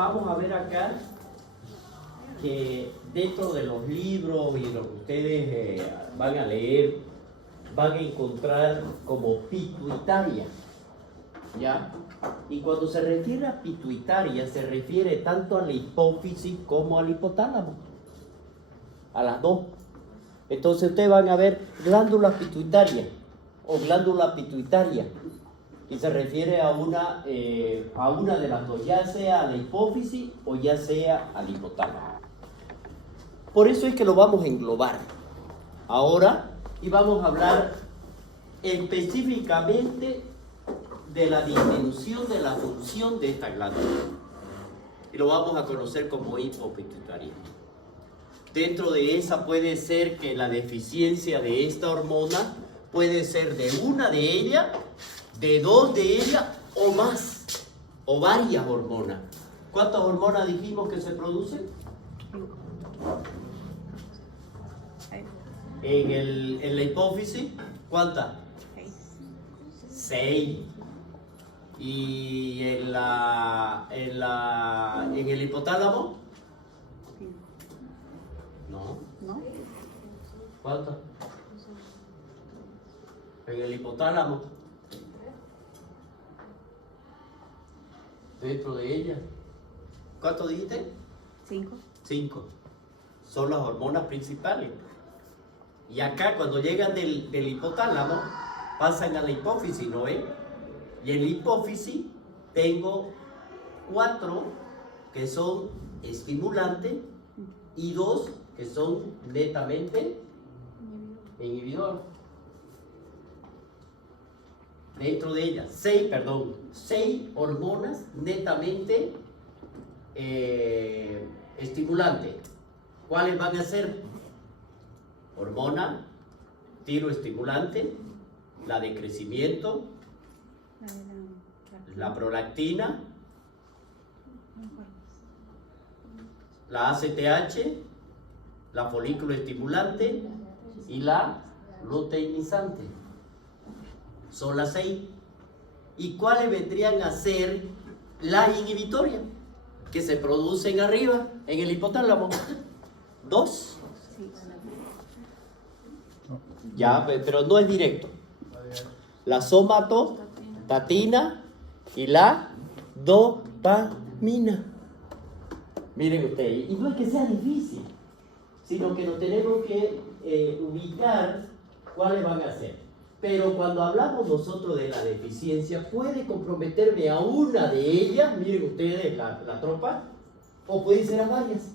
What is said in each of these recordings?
vamos a ver acá que dentro de los libros y lo que ustedes van a leer, van a encontrar como pituitaria, ¿ya? Y cuando se refiere a pituitaria, se refiere tanto a la hipófisis como al hipotálamo, a las dos. Entonces ustedes van a ver glándula pituitaria o glándula pituitaria, y se refiere a una de las dos, ya sea a la hipófisis o ya sea al hipotálamo. Por eso es que lo vamos a englobar ahora y vamos a hablar específicamente de la disminución de la función de esta glándula. Y lo vamos a conocer como hipopituitaria. Dentro de esa puede ser que la deficiencia de esta hormona puede ser de una de ellas, de dos de ellas o más, o varias hormonas. ¿Cuántas hormonas dijimos que se producen? En la hipófisis, ¿cuántas? 6. ¿Y en el hipotálamo? No. ¿Cuántas? En el hipotálamo. Dentro de ella. ¿Cuánto dijiste? 5. Son las hormonas principales. Y acá cuando llegan del hipotálamo, pasan a la hipófisis, ¿no ven? Y en la hipófisis tengo 4 que son estimulantes y 2 que son netamente inhibidores. Dentro de ellas, 6 hormonas netamente estimulantes. ¿Cuáles van a ser? Hormona tiroestimulante, la de crecimiento, la prolactina, la ACTH, la folículo estimulante y la luteinizante. Son las 6. ¿Y cuáles vendrían a ser las inhibitorias que se producen arriba en el hipotálamo? 2. Ya, pero no es directo. La somatostatina y la dopamina. Miren ustedes, y no es que sea difícil, sino que nos tenemos que ubicar cuáles van a ser. Pero cuando hablamos nosotros de la deficiencia, puede comprometerme a una de ellas, miren ustedes la tropa, o puede ser a varias,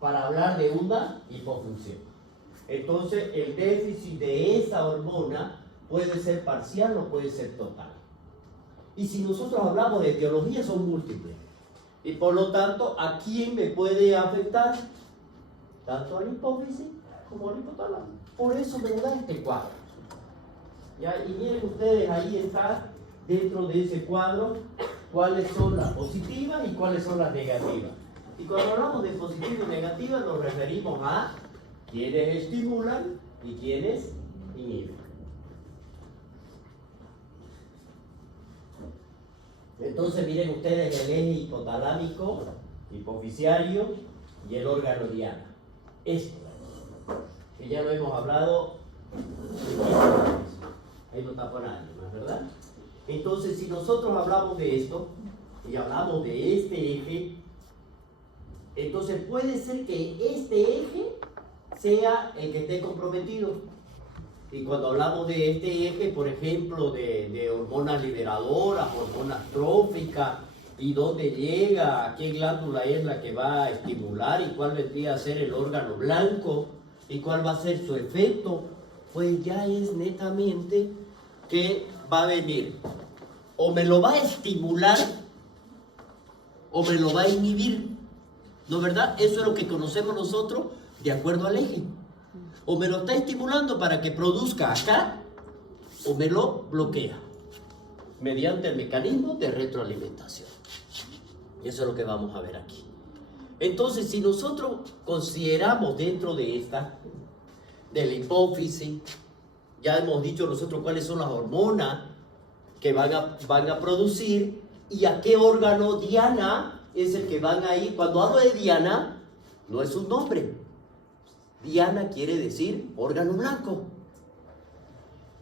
para hablar de una hipofunción. Entonces, el déficit de esa hormona puede ser parcial o puede ser total. Y si nosotros hablamos de etiología, son múltiples. Y por lo tanto, ¿a quién me puede afectar? Tanto a la hipófisis como al hipotálamo. Por eso me da este cuadro. ¿Ya? Y miren ustedes, ahí está, dentro de ese cuadro, cuáles son las positivas y cuáles son las negativas. Y cuando hablamos de positivas y negativas, nos referimos a quienes estimulan y quienes inhiben. Entonces miren ustedes el eje hipotalámico, hipofisiario y el órgano diana. Esto, que ya lo hemos hablado, ahí no está por nadie más, ¿verdad? Entonces si nosotros hablamos de esto y hablamos de este eje, entonces puede ser que este eje sea el que esté comprometido. Y cuando hablamos de este eje, por ejemplo, de hormonas liberadoras, hormonas tróficas, y dónde llega, qué glándula es la que va a estimular y cuál vendría a ser el órgano blanco y cuál va a ser su efecto, pues ya es netamente que va a venir. O me lo va a estimular o me lo va a inhibir. ¿No es verdad? Eso es lo que conocemos nosotros de acuerdo al eje. O me lo está estimulando para que produzca acá, o me lo bloquea mediante el mecanismo de retroalimentación. Y eso es lo que vamos a ver aquí. Entonces, si nosotros consideramos dentro de esta, de la hipófisis, ya hemos dicho nosotros cuáles son las hormonas que van a producir y a qué órgano diana es el que van ahí. Cuando hablo de diana, no es un nombre. Diana quiere decir órgano blanco.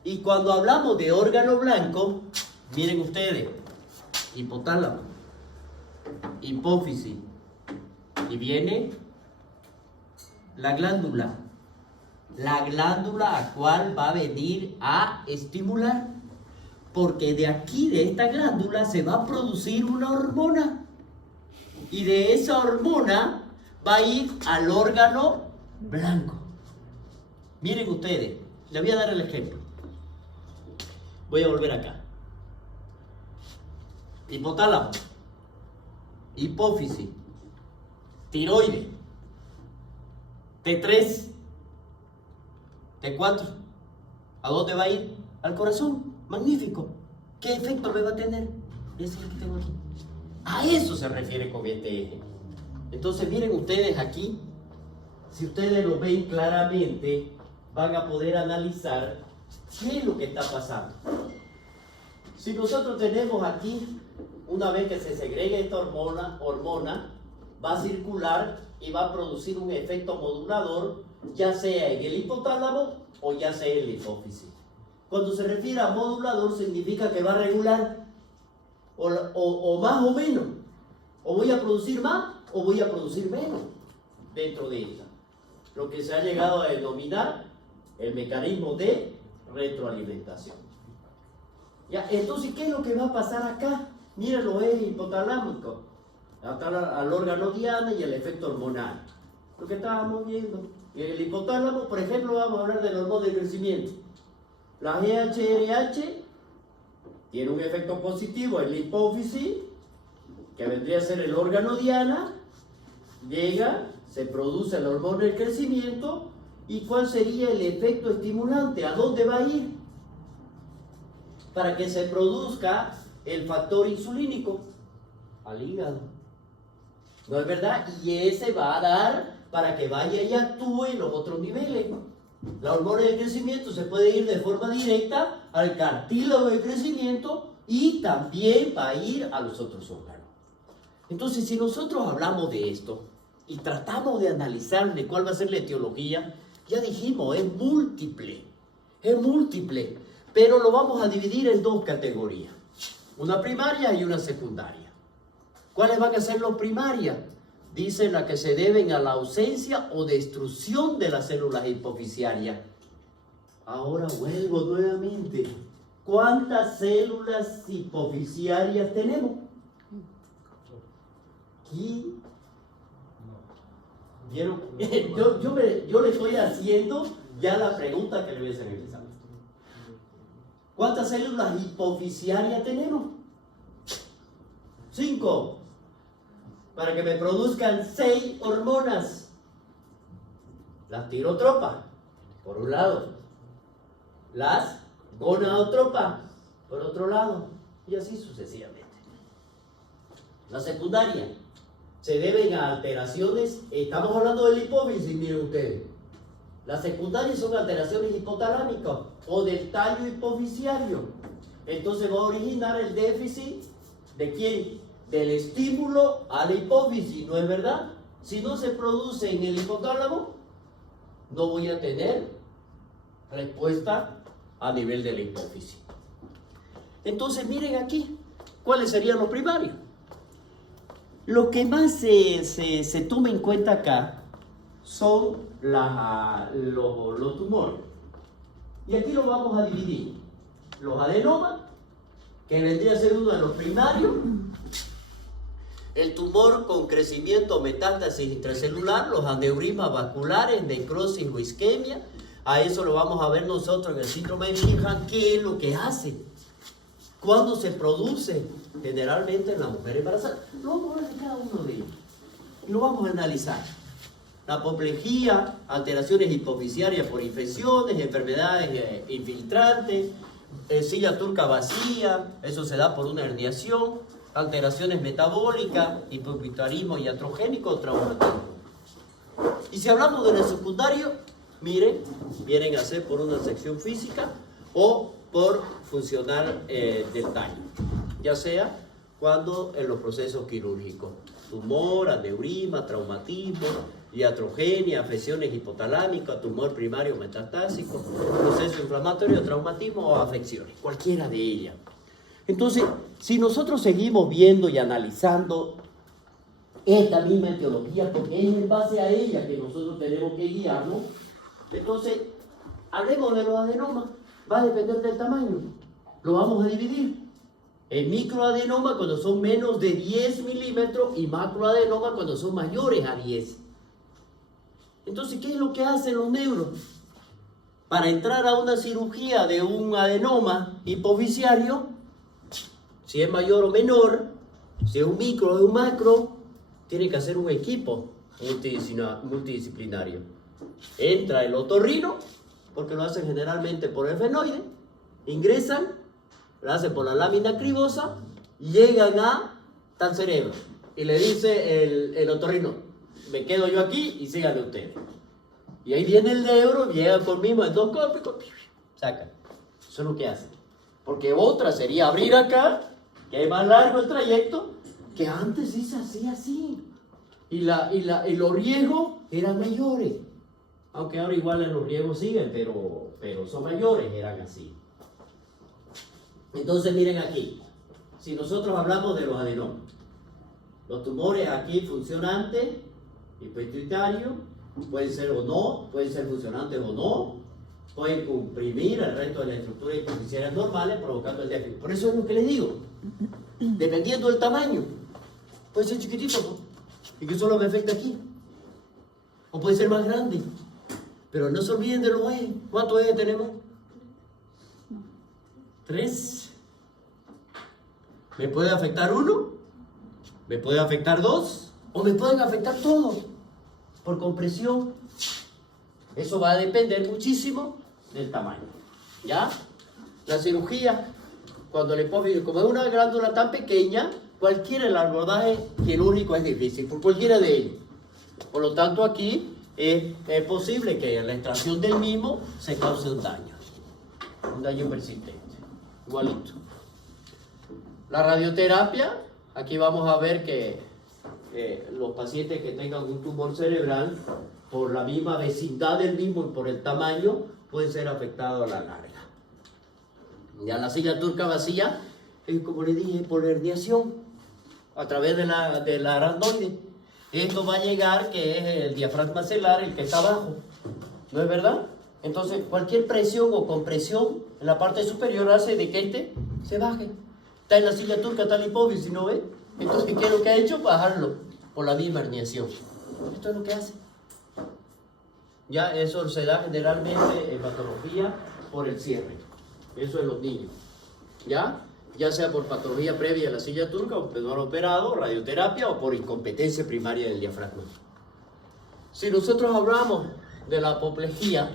Y cuando hablamos de órgano blanco, miren ustedes, hipotálamo, hipófisis, y viene la glándula a cual va a venir a estimular, porque de aquí, de esta glándula, se va a producir una hormona, y de esa hormona va a ir al órgano blanco. Miren ustedes, les voy a dar el ejemplo. Voy a volver acá. Hipotálamo, hipófisis, tiroides, T3, T4. ¿A dónde va a ir? Al corazón. Magnífico. ¿Qué efecto le va a tener? Ese es el que tengo aquí. A eso se refiere con este eje. Entonces miren ustedes aquí, si ustedes lo ven claramente, van a poder analizar qué es lo que está pasando. Si nosotros tenemos aquí, una vez que se segregue esta hormona va a circular y va a producir un efecto modulador, ya sea en el hipotálamo o ya sea en la hipófisis. Cuando se refiere a modulador, significa que va a regular, o más o menos, o voy a producir más o voy a producir menos dentro de ella. Lo que se ha llegado a denominar el mecanismo de retroalimentación. ¿Ya? Entonces, ¿qué es lo que va a pasar acá? Miren los ejes hipotalámicos, al órgano diana y el efecto hormonal. Lo que estábamos viendo. En el hipotálamo, por ejemplo, vamos a hablar del hormona de crecimiento. La GHRH tiene un efecto positivo en la hipófisis, que vendría a ser el órgano diana. Llega, se produce la hormona del crecimiento. ¿Y cuál sería el efecto estimulante? ¿A dónde va a ir? Para que se produzca el factor insulínico al hígado. ¿No es verdad? Y ese va a dar para que vaya y actúe en los otros niveles. La hormona del crecimiento se puede ir de forma directa al cartílago del crecimiento y también va a ir a los otros órganos. Entonces, si nosotros hablamos de esto y tratamos de analizar de cuál va a ser la etiología, ya dijimos, es múltiple, pero lo vamos a dividir en dos categorías, una primaria y una secundaria. ¿Cuáles van a ser las primarias? Dice la que se deben a la ausencia o destrucción de las células hipofisiarias. Ahora vuelvo nuevamente. ¿Cuántas células hipofisiarias tenemos? ¿Quién? ¿Vieron? Yo le estoy haciendo ya la pregunta que le voy a hacer en el examen. ¿Cuántas células hipofisiarias tenemos? 5. Para que me produzcan 6 hormonas. Las tirotropas, por un lado. Las gonadotropas, por otro lado. Y así sucesivamente. La secundaria se deben a alteraciones. Estamos hablando de la hipófisis, miren ustedes. Las secundarias son alteraciones hipotalámicas o del tallo hipofisiario. Entonces va a originar el déficit ¿de quién? Del estímulo a la hipófisis, ¿no es verdad? Si no se produce en el hipotálamo, no voy a tener respuesta a nivel de la hipófisis. Entonces miren aquí, ¿cuáles serían los primarios? Lo que más se toma en cuenta acá son los tumores. Y aquí lo vamos a dividir. Los adenomas, que vendría a ser uno de los primarios. El tumor con crecimiento o metástasis intracelular, los aneurismas vasculares, necrosis o isquemia. A eso lo vamos a ver nosotros en el síndrome de Sjögren. ¿Qué es lo que hace? ¿Cuándo se produce? Generalmente en la mujer embarazada. Lo vamos a ver de cada uno de ellos. Y lo vamos a analizar. La apoplejía, alteraciones hipofisiarias por infecciones, enfermedades infiltrantes, silla turca vacía, eso se da por una herniación, alteraciones metabólicas, hipopituitarismo iatrogénico, traumatismo. Y si hablamos de lo secundario, miren, vienen a ser por una sección física o por funcional del tallo, ya sea cuando en los procesos quirúrgicos. Tumor, aneurisma, traumatismo, iatrogenia, afecciones hipotalámicas, tumor primario metastásico, proceso inflamatorio, traumatismo o afecciones, cualquiera de ellas. Entonces, si nosotros seguimos viendo y analizando esta misma etiología, porque es en base a ella que nosotros tenemos que guiarnos, entonces, hablemos de los adenomas. Va a depender del tamaño. Lo vamos a dividir. El microadenoma cuando son menos de 10 milímetros y macroadenoma cuando son mayores a 10. Entonces, ¿qué es lo que hacen los neuros? Para entrar a una cirugía de un adenoma hipofisiario, si es mayor o menor, si es un micro o un macro, tiene que hacer un equipo multidisciplinario. Entra el otorrino, porque lo hacen generalmente por el fenoide, ingresan, lo hacen por la lámina cribosa, llegan a tal cerebro y le dice el otorrino, me quedo yo aquí y síganle ustedes. Y ahí viene el neuro, llega conmigo endoscópico, saca. Eso es lo que hacen. Porque otra sería abrir acá, que es más largo el trayecto, que antes sí se hacía así. Y los riesgos eran mayores. Aunque ahora igual los riesgos siguen, pero son mayores, eran así. Entonces miren aquí, si nosotros hablamos de los adenomas, los tumores aquí funcionantes y pituitario, pueden ser o no, pueden ser funcionantes o no, pueden comprimir el resto de las estructuras hipofisiarias normales provocando el déficit. Por eso es lo que les digo, dependiendo del tamaño, puede ser chiquitito, ¿no? Y que solo me afecta aquí, o puede ser más grande. Pero no se olviden de los ejes. ¿Cuántos ejes tenemos? 3. ¿Me puede afectar 1? ¿Me puede afectar 2? ¿O me pueden afectar todos? Por compresión. Eso va a depender muchísimo del tamaño. ¿Ya? La cirugía, cuando le ponen, como es una glándula tan pequeña, cualquier abordaje quirúrgico es difícil, por cualquiera de ellos. Por lo tanto, aquí es posible que en la extracción del mismo se cause un daño persistente, igualito. La radioterapia, aquí vamos a ver que los pacientes que tengan un tumor cerebral, por la misma vecindad del mismo y por el tamaño, pueden ser afectados a la larga. Ya la silla turca vacía es, como les dije, por herniación a través de la aracnoide. Esto va a llegar, que es el diafragma celar, el que está abajo. ¿No es verdad? Entonces, cualquier presión o compresión en la parte superior hace de que este se baje. Está en la silla turca, está la hipófisis, ¿no ve? Entonces, ¿qué es lo que ha hecho? Bajarlo por la misma herniación. Esto es lo que hace. Ya, eso se da generalmente en patología por el cierre. Eso en los niños. ¿Ya? Ya sea por patología previa a la silla turca, o pedor operado, radioterapia o por incompetencia primaria del diafragma. Si nosotros hablamos de la apoplejía,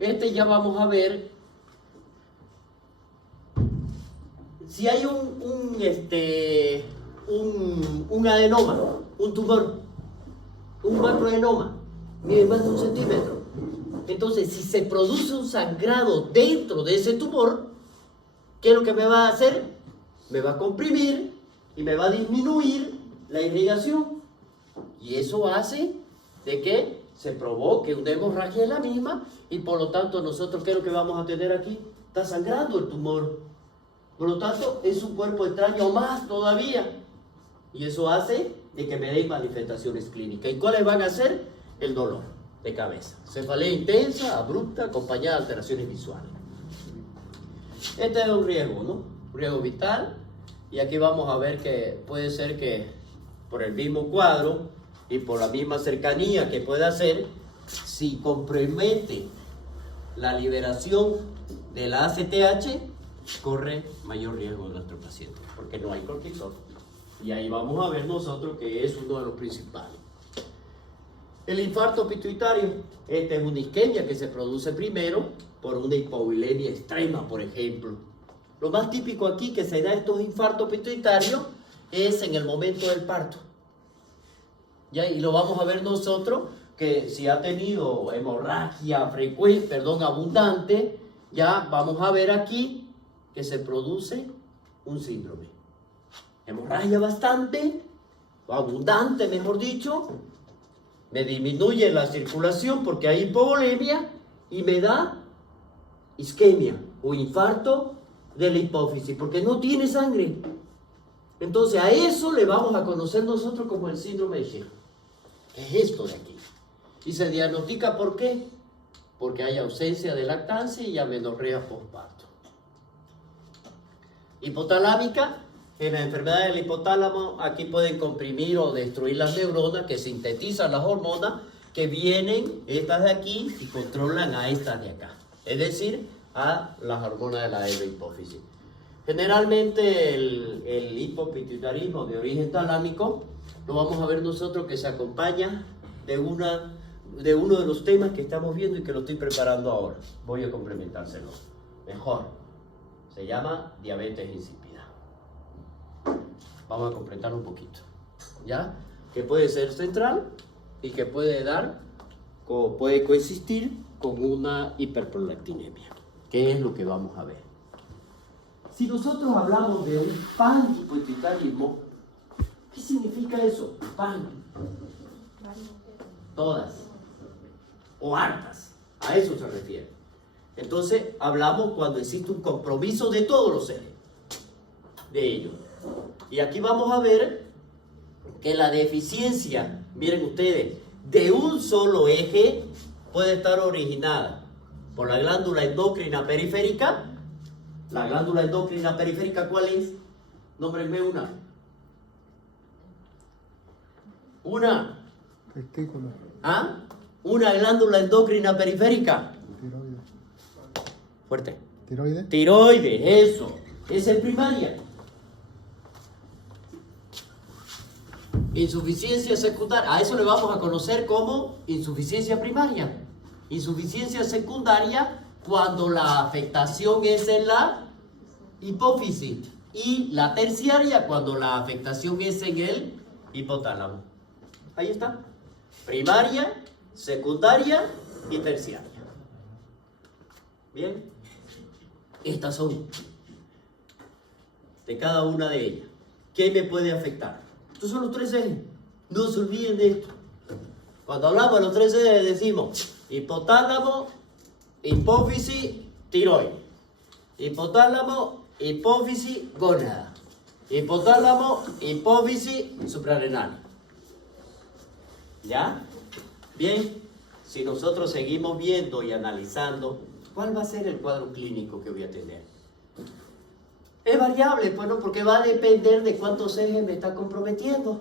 ya vamos a ver si hay un adenoma, un tumor, un macroadenoma, mide más de 1 centímetro. Entonces, si se produce un sangrado dentro de ese tumor, ¿qué es lo que me va a hacer? Me va a comprimir y me va a disminuir la irrigación. Y eso hace de que se provoque una hemorragia en la misma y por lo tanto nosotros, ¿qué es lo que vamos a tener aquí? Está sangrando el tumor. Por lo tanto, es un cuerpo extraño más todavía. Y eso hace de que me den manifestaciones clínicas. ¿Y cuáles van a ser? El dolor de cabeza. Cefalea intensa, abrupta, acompañada de alteraciones visuales. Este es un riesgo, ¿no? Un riesgo vital. Y aquí vamos a ver que puede ser que por el mismo cuadro y por la misma cercanía que puede hacer, si compromete la liberación de la ACTH, corre mayor riesgo de nuestro paciente, porque no hay cortisol. Y ahí vamos a ver nosotros que es uno de los principales. El infarto pituitario, esta es una isquemia que se produce primero por una hipovolemia extrema, por ejemplo. Lo más típico aquí que se da estos infartos pituitarios es en el momento del parto. ¿Ya? Y lo vamos a ver nosotros que si ha tenido hemorragia frecuente, abundante, ya vamos a ver aquí que se produce un síndrome. hemorragia bastante, abundante mejor dicho, me disminuye la circulación porque hay hipovolemia y me da isquemia o infarto de la hipófisis porque no tiene sangre. Entonces a eso le vamos a conocer nosotros como el síndrome de Sjögren. Es esto de aquí. Y se diagnostica ¿por qué? Porque hay ausencia de lactancia y amenorrea postparto. Hipotalámica, en la enfermedad del hipotálamo, aquí pueden comprimir o destruir las neuronas que sintetizan las hormonas que vienen, estas de aquí, y controlan a estas de acá. Es decir, a las hormonas de la hipófisis. Generalmente el hipopituitarismo de origen talámico lo vamos a ver nosotros que se acompaña de uno de los temas que estamos viendo y que lo estoy preparando ahora. Voy a complementárselo mejor. Se llama diabetes insípida. Vamos a completar un poquito, ¿ya? Que puede ser central y que puede puede coexistir con una hiperprolactinemia, que es lo que vamos a ver. Si nosotros hablamos de un panhipopituitarismo, ¿qué significa eso? Pan. Todas. O hartas. A eso se refiere. Entonces, hablamos cuando existe un compromiso de todos los ejes de ellos. Y aquí vamos a ver que la deficiencia, miren ustedes, de un solo eje puede estar originada por la glándula endocrina periférica. La glándula endocrina periférica, ¿cuál es? Nómbrenme una. Una. Testículo. ¿Ah? Una glándula endocrina periférica. Tiroides. Fuerte. Tiroides. Tiroides, eso. Esa es primaria. Insuficiencia secundaria. A eso le vamos a conocer como insuficiencia primaria. Insuficiencia secundaria cuando la afectación es en la hipófisis. Y la terciaria cuando la afectación es en el hipotálamo. Ahí está. Primaria, secundaria y terciaria. Bien. Estas son de cada una de ellas. ¿Qué me puede afectar? Estos son los tres ejes. No se olviden de esto. Cuando hablamos de los tres ejes decimos hipotálamo, hipófisis, tiroides. Hipotálamo, hipófisis, gónada. Hipotálamo, hipófisis, suprarrenal. ¿Ya? Bien, si nosotros seguimos viendo y analizando, ¿cuál va a ser el cuadro clínico que voy a tener? Es variable, pues no, porque va a depender de cuántos ejes me está comprometiendo,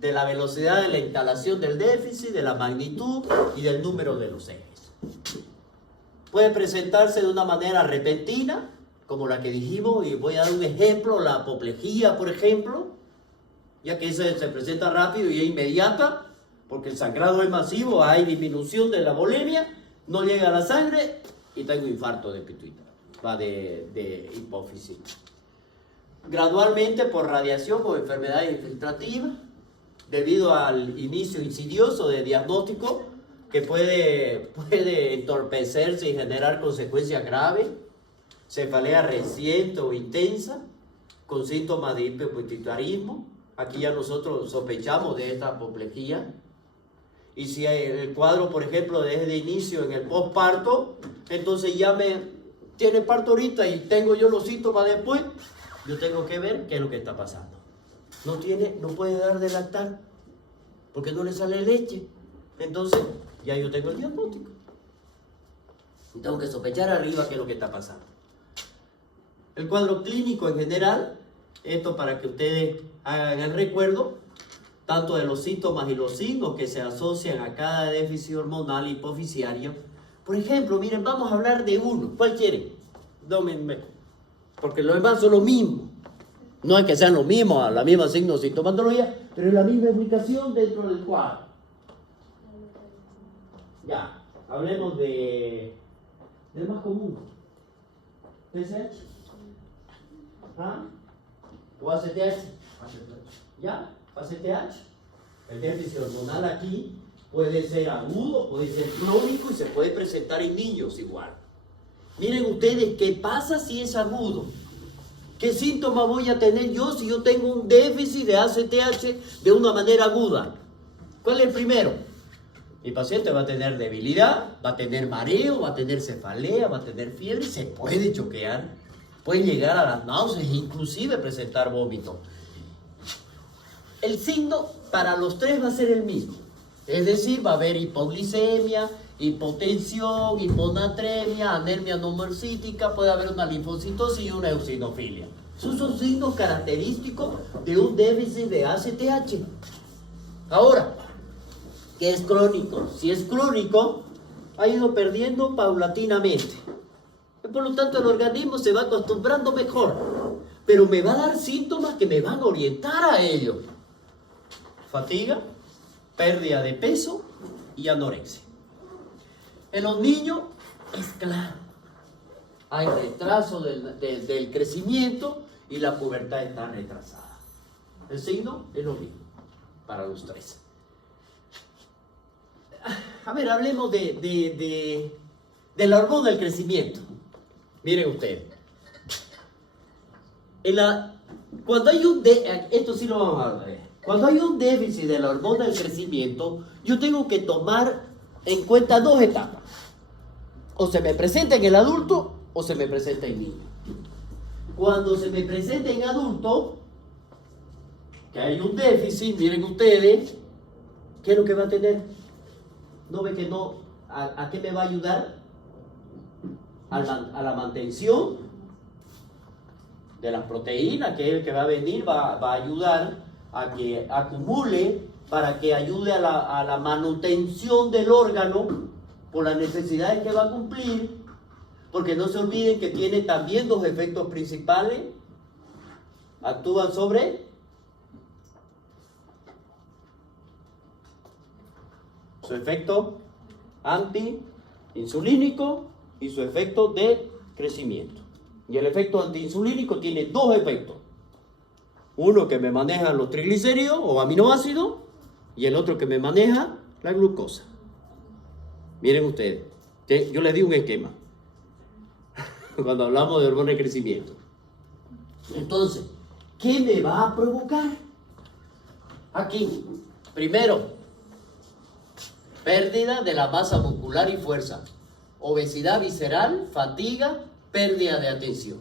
de la velocidad de la instalación del déficit, de la magnitud y del número de los ejes. Puede presentarse de una manera repentina, como la que dijimos, y voy a dar un ejemplo, la apoplejía, por ejemplo, ya que se presenta rápido y es inmediata, porque el sangrado es masivo, hay disminución de la volemia, no llega a la sangre y tengo infarto de pituita, va de hipófisis. Gradualmente por radiación o enfermedades infiltrativas, debido al inicio insidioso de diagnóstico que puede entorpecerse y generar consecuencias graves, cefalea reciente o intensa, con síntomas de hipopituitarismo. Aquí ya nosotros sospechamos de esta apoplejía. Y si el cuadro, por ejemplo, de inicio en el postparto, entonces ya tiene parto ahorita y tengo yo los síntomas después, yo tengo que ver qué es lo que está pasando. No puede dar de lactar, porque no le sale leche. Entonces, ya yo tengo el diagnóstico. Tengo que sospechar arriba qué es lo que está pasando. El cuadro clínico en general, esto para que ustedes hagan el recuerdo, tanto de los síntomas y los signos que se asocian a cada déficit hormonal hipofisiario. Por ejemplo, miren, vamos a hablar de uno. ¿Cuál quieren? Porque los demás son los mismos. No es que sean los mismos, la misma signo sintomatología, pero es la misma explicación dentro del cuadro. Ya, hablemos del más común. ¿TSH? ¿Ah? ¿O ACTH? ¿Ya? ACTH. El déficit hormonal aquí puede ser agudo, puede ser crónico y se puede presentar en niños igual. Miren ustedes qué pasa si es agudo. ¿Qué síntomas voy a tener yo si yo tengo un déficit de ACTH de una manera aguda? ¿Cuál es el primero? Mi paciente va a tener debilidad, va a tener mareo, va a tener cefalea, va a tener fiebre, se puede choquear, puede llegar a las náuseas e inclusive presentar vómito. El signo para los tres va a ser el mismo. Es decir, va a haber hipoglicemia, hipotensión, hiponatremia, anemia normocítica, puede haber una linfocitosis y una eosinofilia. Esos son signos característicos de un déficit de ACTH. Ahora, ¿qué es crónico? Si es crónico, ha ido perdiendo paulatinamente. Por lo tanto, el organismo se va acostumbrando mejor, pero me va a dar síntomas que me van a orientar a ello. Fatiga, pérdida de peso y anorexia. En los niños es claro. Hay retraso del crecimiento y la pubertad está retrasada. El signo es lo mismo para los tres. A ver, hablemos de la hormona del crecimiento. Miren ustedes. Cuando hay esto sí lo vamos a ver. Cuando hay un déficit de la hormona del crecimiento, yo tengo que tomar en cuenta dos etapas. O se me presenta en el adulto o se me presenta en niño. Cuando se me presenta en adulto, que hay un déficit, miren ustedes, ¿qué es lo que va a tener? ¿No ve que no? ¿A qué me va a ayudar? A la mantención de las proteínas, que es el que va a venir, va a ayudar a que acumule, para que ayude a la manutención del órgano por las necesidades que va a cumplir, porque no se olviden que tiene también dos efectos principales. Actúan sobre su efecto antiinsulínico y su efecto de crecimiento. Y el efecto antiinsulínico tiene dos efectos. Uno que me maneja los triglicéridos o aminoácidos y el otro que me maneja la glucosa. Miren ustedes, yo les di un esquema cuando hablamos de hormona de crecimiento. Entonces, ¿qué me va a provocar? Aquí, primero, pérdida de la masa muscular y fuerza, obesidad visceral, fatiga, pérdida de atención.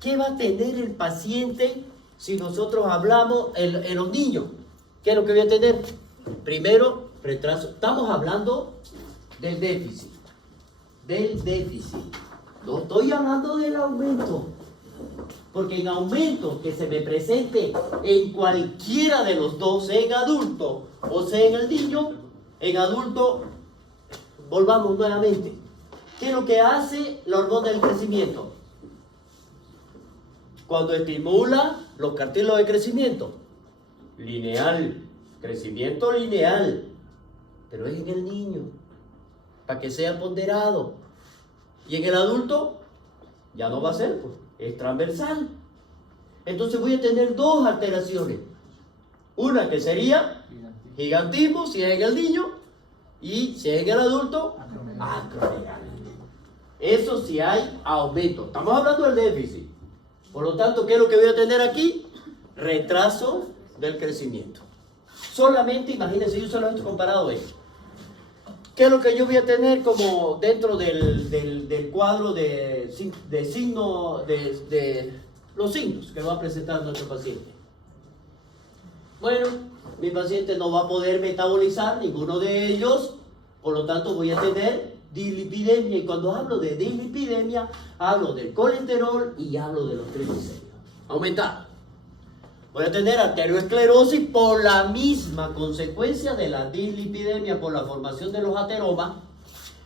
¿Qué va a tener el paciente si nosotros hablamos en los niños? ¿Qué es lo que voy a tener? Primero, retraso. Estamos hablando del déficit. No estoy hablando del aumento. Porque en aumento que se me presente en cualquiera de los dos, sea en adulto o sea en el niño, en adulto, volvamos nuevamente. ¿Qué es lo que hace la hormona del crecimiento? Cuando estimula los cartílagos de crecimiento, lineal, crecimiento lineal, pero es en el niño, para que sea ponderado. Y en el adulto, ya no va a ser, pues, es transversal. Entonces voy a tener dos alteraciones. Una que sería gigantismo, si es en el niño, y si es en el adulto, acromegalia. Eso sí hay aumento. Estamos hablando del déficit. Por lo tanto, ¿qué es lo que voy a tener aquí? Retraso del crecimiento. Solamente, imagínense, yo solo esto comparado a esto. ¿Qué es lo que yo voy a tener como dentro del cuadro de signo, de los signos que va a presentar nuestro paciente? Bueno, mi paciente no va a poder metabolizar ninguno de ellos, por lo tanto voy a tener dislipidemia, y cuando hablo de dislipidemia, hablo del colesterol y hablo de los triglicéridos aumentados. Voy a tener arteriosclerosis por la misma consecuencia de la dislipidemia, por la formación de los ateromas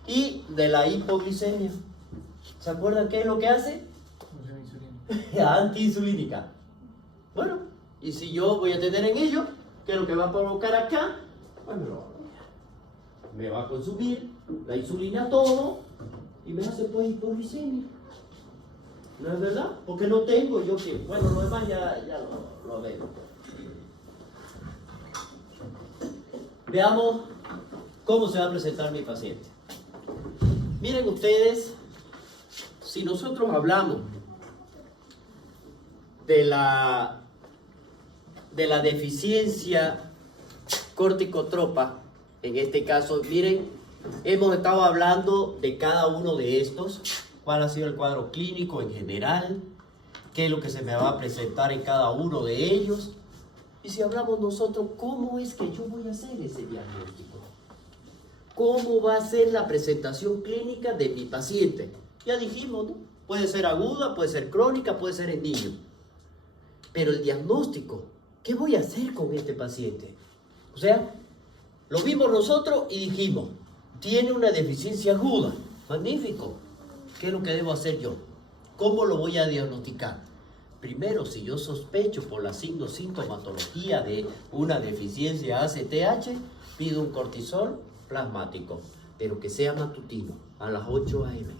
y de la hipoglicemia. ¿Se acuerdan qué es lo que hace? Antiinsulínica. Bueno, y si yo voy a tener en ello, ¿qué es lo que va a provocar acá? Bueno, me va a consumir la insulina todo y me hace pues hipoglicemia. ¿No es verdad? Porque no tengo yo que... Bueno, lo demás ya lo veo. Veamos cómo se va a presentar mi paciente. Miren ustedes, si nosotros hablamos de la deficiencia corticotropa, en este caso, miren, hemos estado hablando de cada uno de estos, cuál ha sido el cuadro clínico en general, qué es lo que se me va a presentar en cada uno de ellos. Y si hablamos nosotros, ¿cómo es que yo voy a hacer ese diagnóstico? ¿Cómo va a ser la presentación clínica de mi paciente? Ya dijimos, ¿no? Puede ser aguda, puede ser crónica, puede ser en niño. Pero el diagnóstico, ¿qué voy a hacer con este paciente? O sea, lo vimos nosotros y dijimos, tiene una deficiencia aguda. Magnífico. ¿Qué es lo que debo hacer yo? ¿Cómo lo voy a diagnosticar? Primero, si yo sospecho por la sintomatología de una deficiencia ACTH, pido un cortisol plasmático, pero que sea matutino, a las 8 a.m.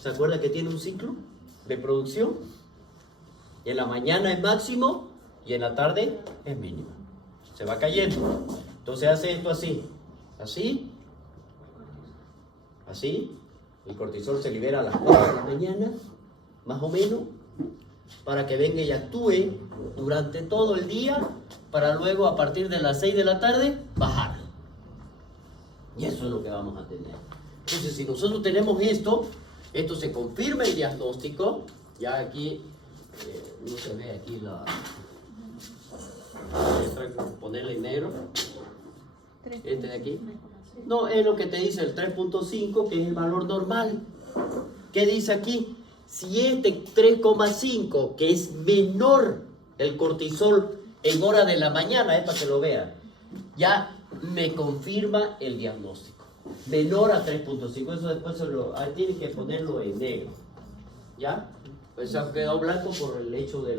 ¿Se acuerda que tiene un ciclo de producción? Y en la mañana es máximo y en la tarde es mínimo. Se va cayendo. Entonces hace esto así, así, así. El cortisol se libera a las 4 de la mañana, más o menos, para que venga y actúe durante todo el día, para luego a partir de las 6 de la tarde bajar. Y eso es lo que vamos a tener. Entonces, si nosotros tenemos esto se confirma el diagnóstico. Ya aquí, no se ve aquí la... Ponerle en negro. Este de aquí. No, es lo que te dice el 3.5, que es el valor normal. ¿Qué dice aquí? Si este 3.5, que es menor el cortisol en hora de la mañana, es para que lo vean, ya me confirma el diagnóstico. Menor a 3.5, eso después tiene que ponerlo en negro. ¿Ya? Pues se ha quedado blanco por el hecho de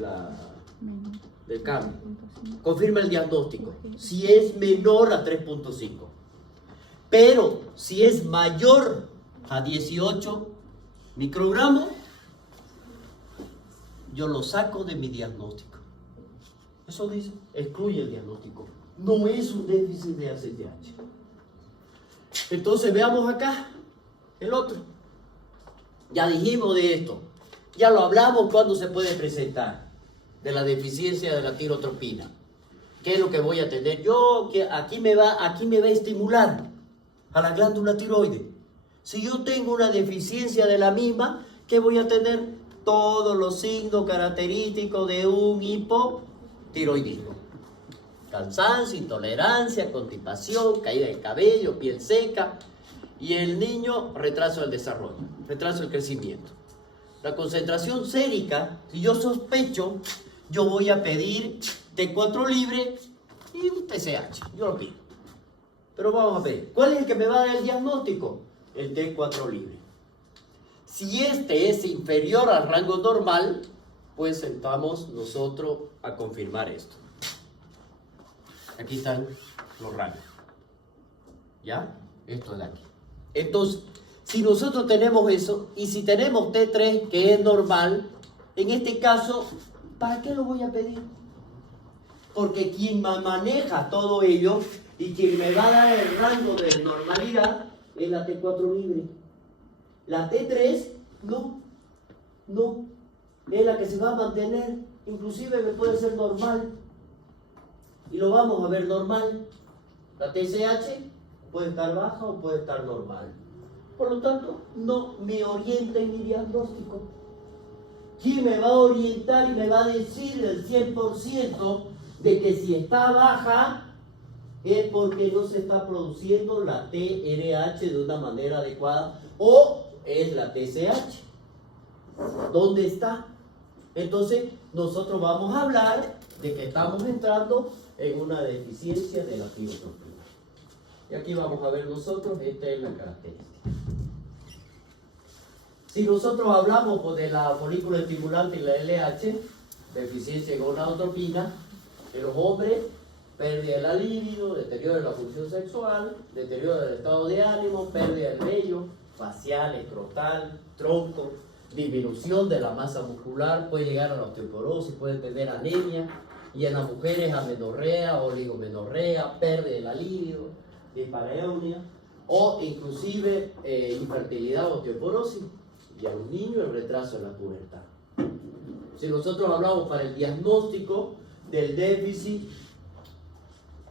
del cambio. Confirma el diagnóstico. Si es menor a 3.5. Pero si es mayor a 18 microgramos, yo lo saco de mi diagnóstico. Eso dice, excluye el diagnóstico. No es un déficit de ACTH. Entonces veamos acá el otro. Ya dijimos de esto. Ya lo hablamos cuando se puede presentar. De la deficiencia de la tirotropina. ¿Qué es lo que voy a tener? Yo, que aquí me va a estimular a la glándula tiroides. Si yo tengo una deficiencia de la misma, ¿qué voy a tener? Todos los signos característicos de un hipotiroidismo. Cansancio, intolerancia, constipación, caída de cabello, piel seca. Y el niño, retraso del desarrollo, retraso del crecimiento. La concentración sérica, si yo sospecho, yo voy a pedir T4 libre y un TSH. Yo lo pido. Pero vamos a ver, ¿cuál es el que me va a dar el diagnóstico? El T4 libre. Si este es inferior al rango normal, pues sentamos nosotros a confirmar esto. Aquí están los rangos. ¿Ya? Esto de aquí. Entonces, si nosotros tenemos eso, y si tenemos T3, que es normal, en este caso, ¿para qué lo voy a pedir? Porque quien maneja todo ello y quien me va a dar el rango de normalidad es la T4 libre. La T3, no, es la que se va a mantener, inclusive me puede ser normal, y lo vamos a ver normal. La TSH puede estar baja o puede estar normal. Por lo tanto, no me orienta en mi diagnóstico. ¿Quién me va a orientar y me va a decir el 100% de que si está baja es porque no se está produciendo la TRH de una manera adecuada o es la TSH? ¿Dónde está? Entonces, nosotros vamos a hablar de que estamos entrando en una deficiencia de la tirotropina. Y aquí vamos a ver nosotros, esta es la característica. Si nosotros hablamos pues, de la folícula estimulante y la LH, deficiencia de gonadotropina, en los hombres, pérdida de la libido, deterioro de la función sexual, deterioro del estado de ánimo, pérdida del vello facial, escrotal, tronco, disminución de la masa muscular, puede llegar a la osteoporosis, puede tener anemia, y en las mujeres amenorrea, oligomenorrea, pérdida de la libido, dispareunia, o inclusive infertilidad o osteoporosis, y a los niños el retraso en la pubertad. Si nosotros hablamos para el diagnóstico del déficit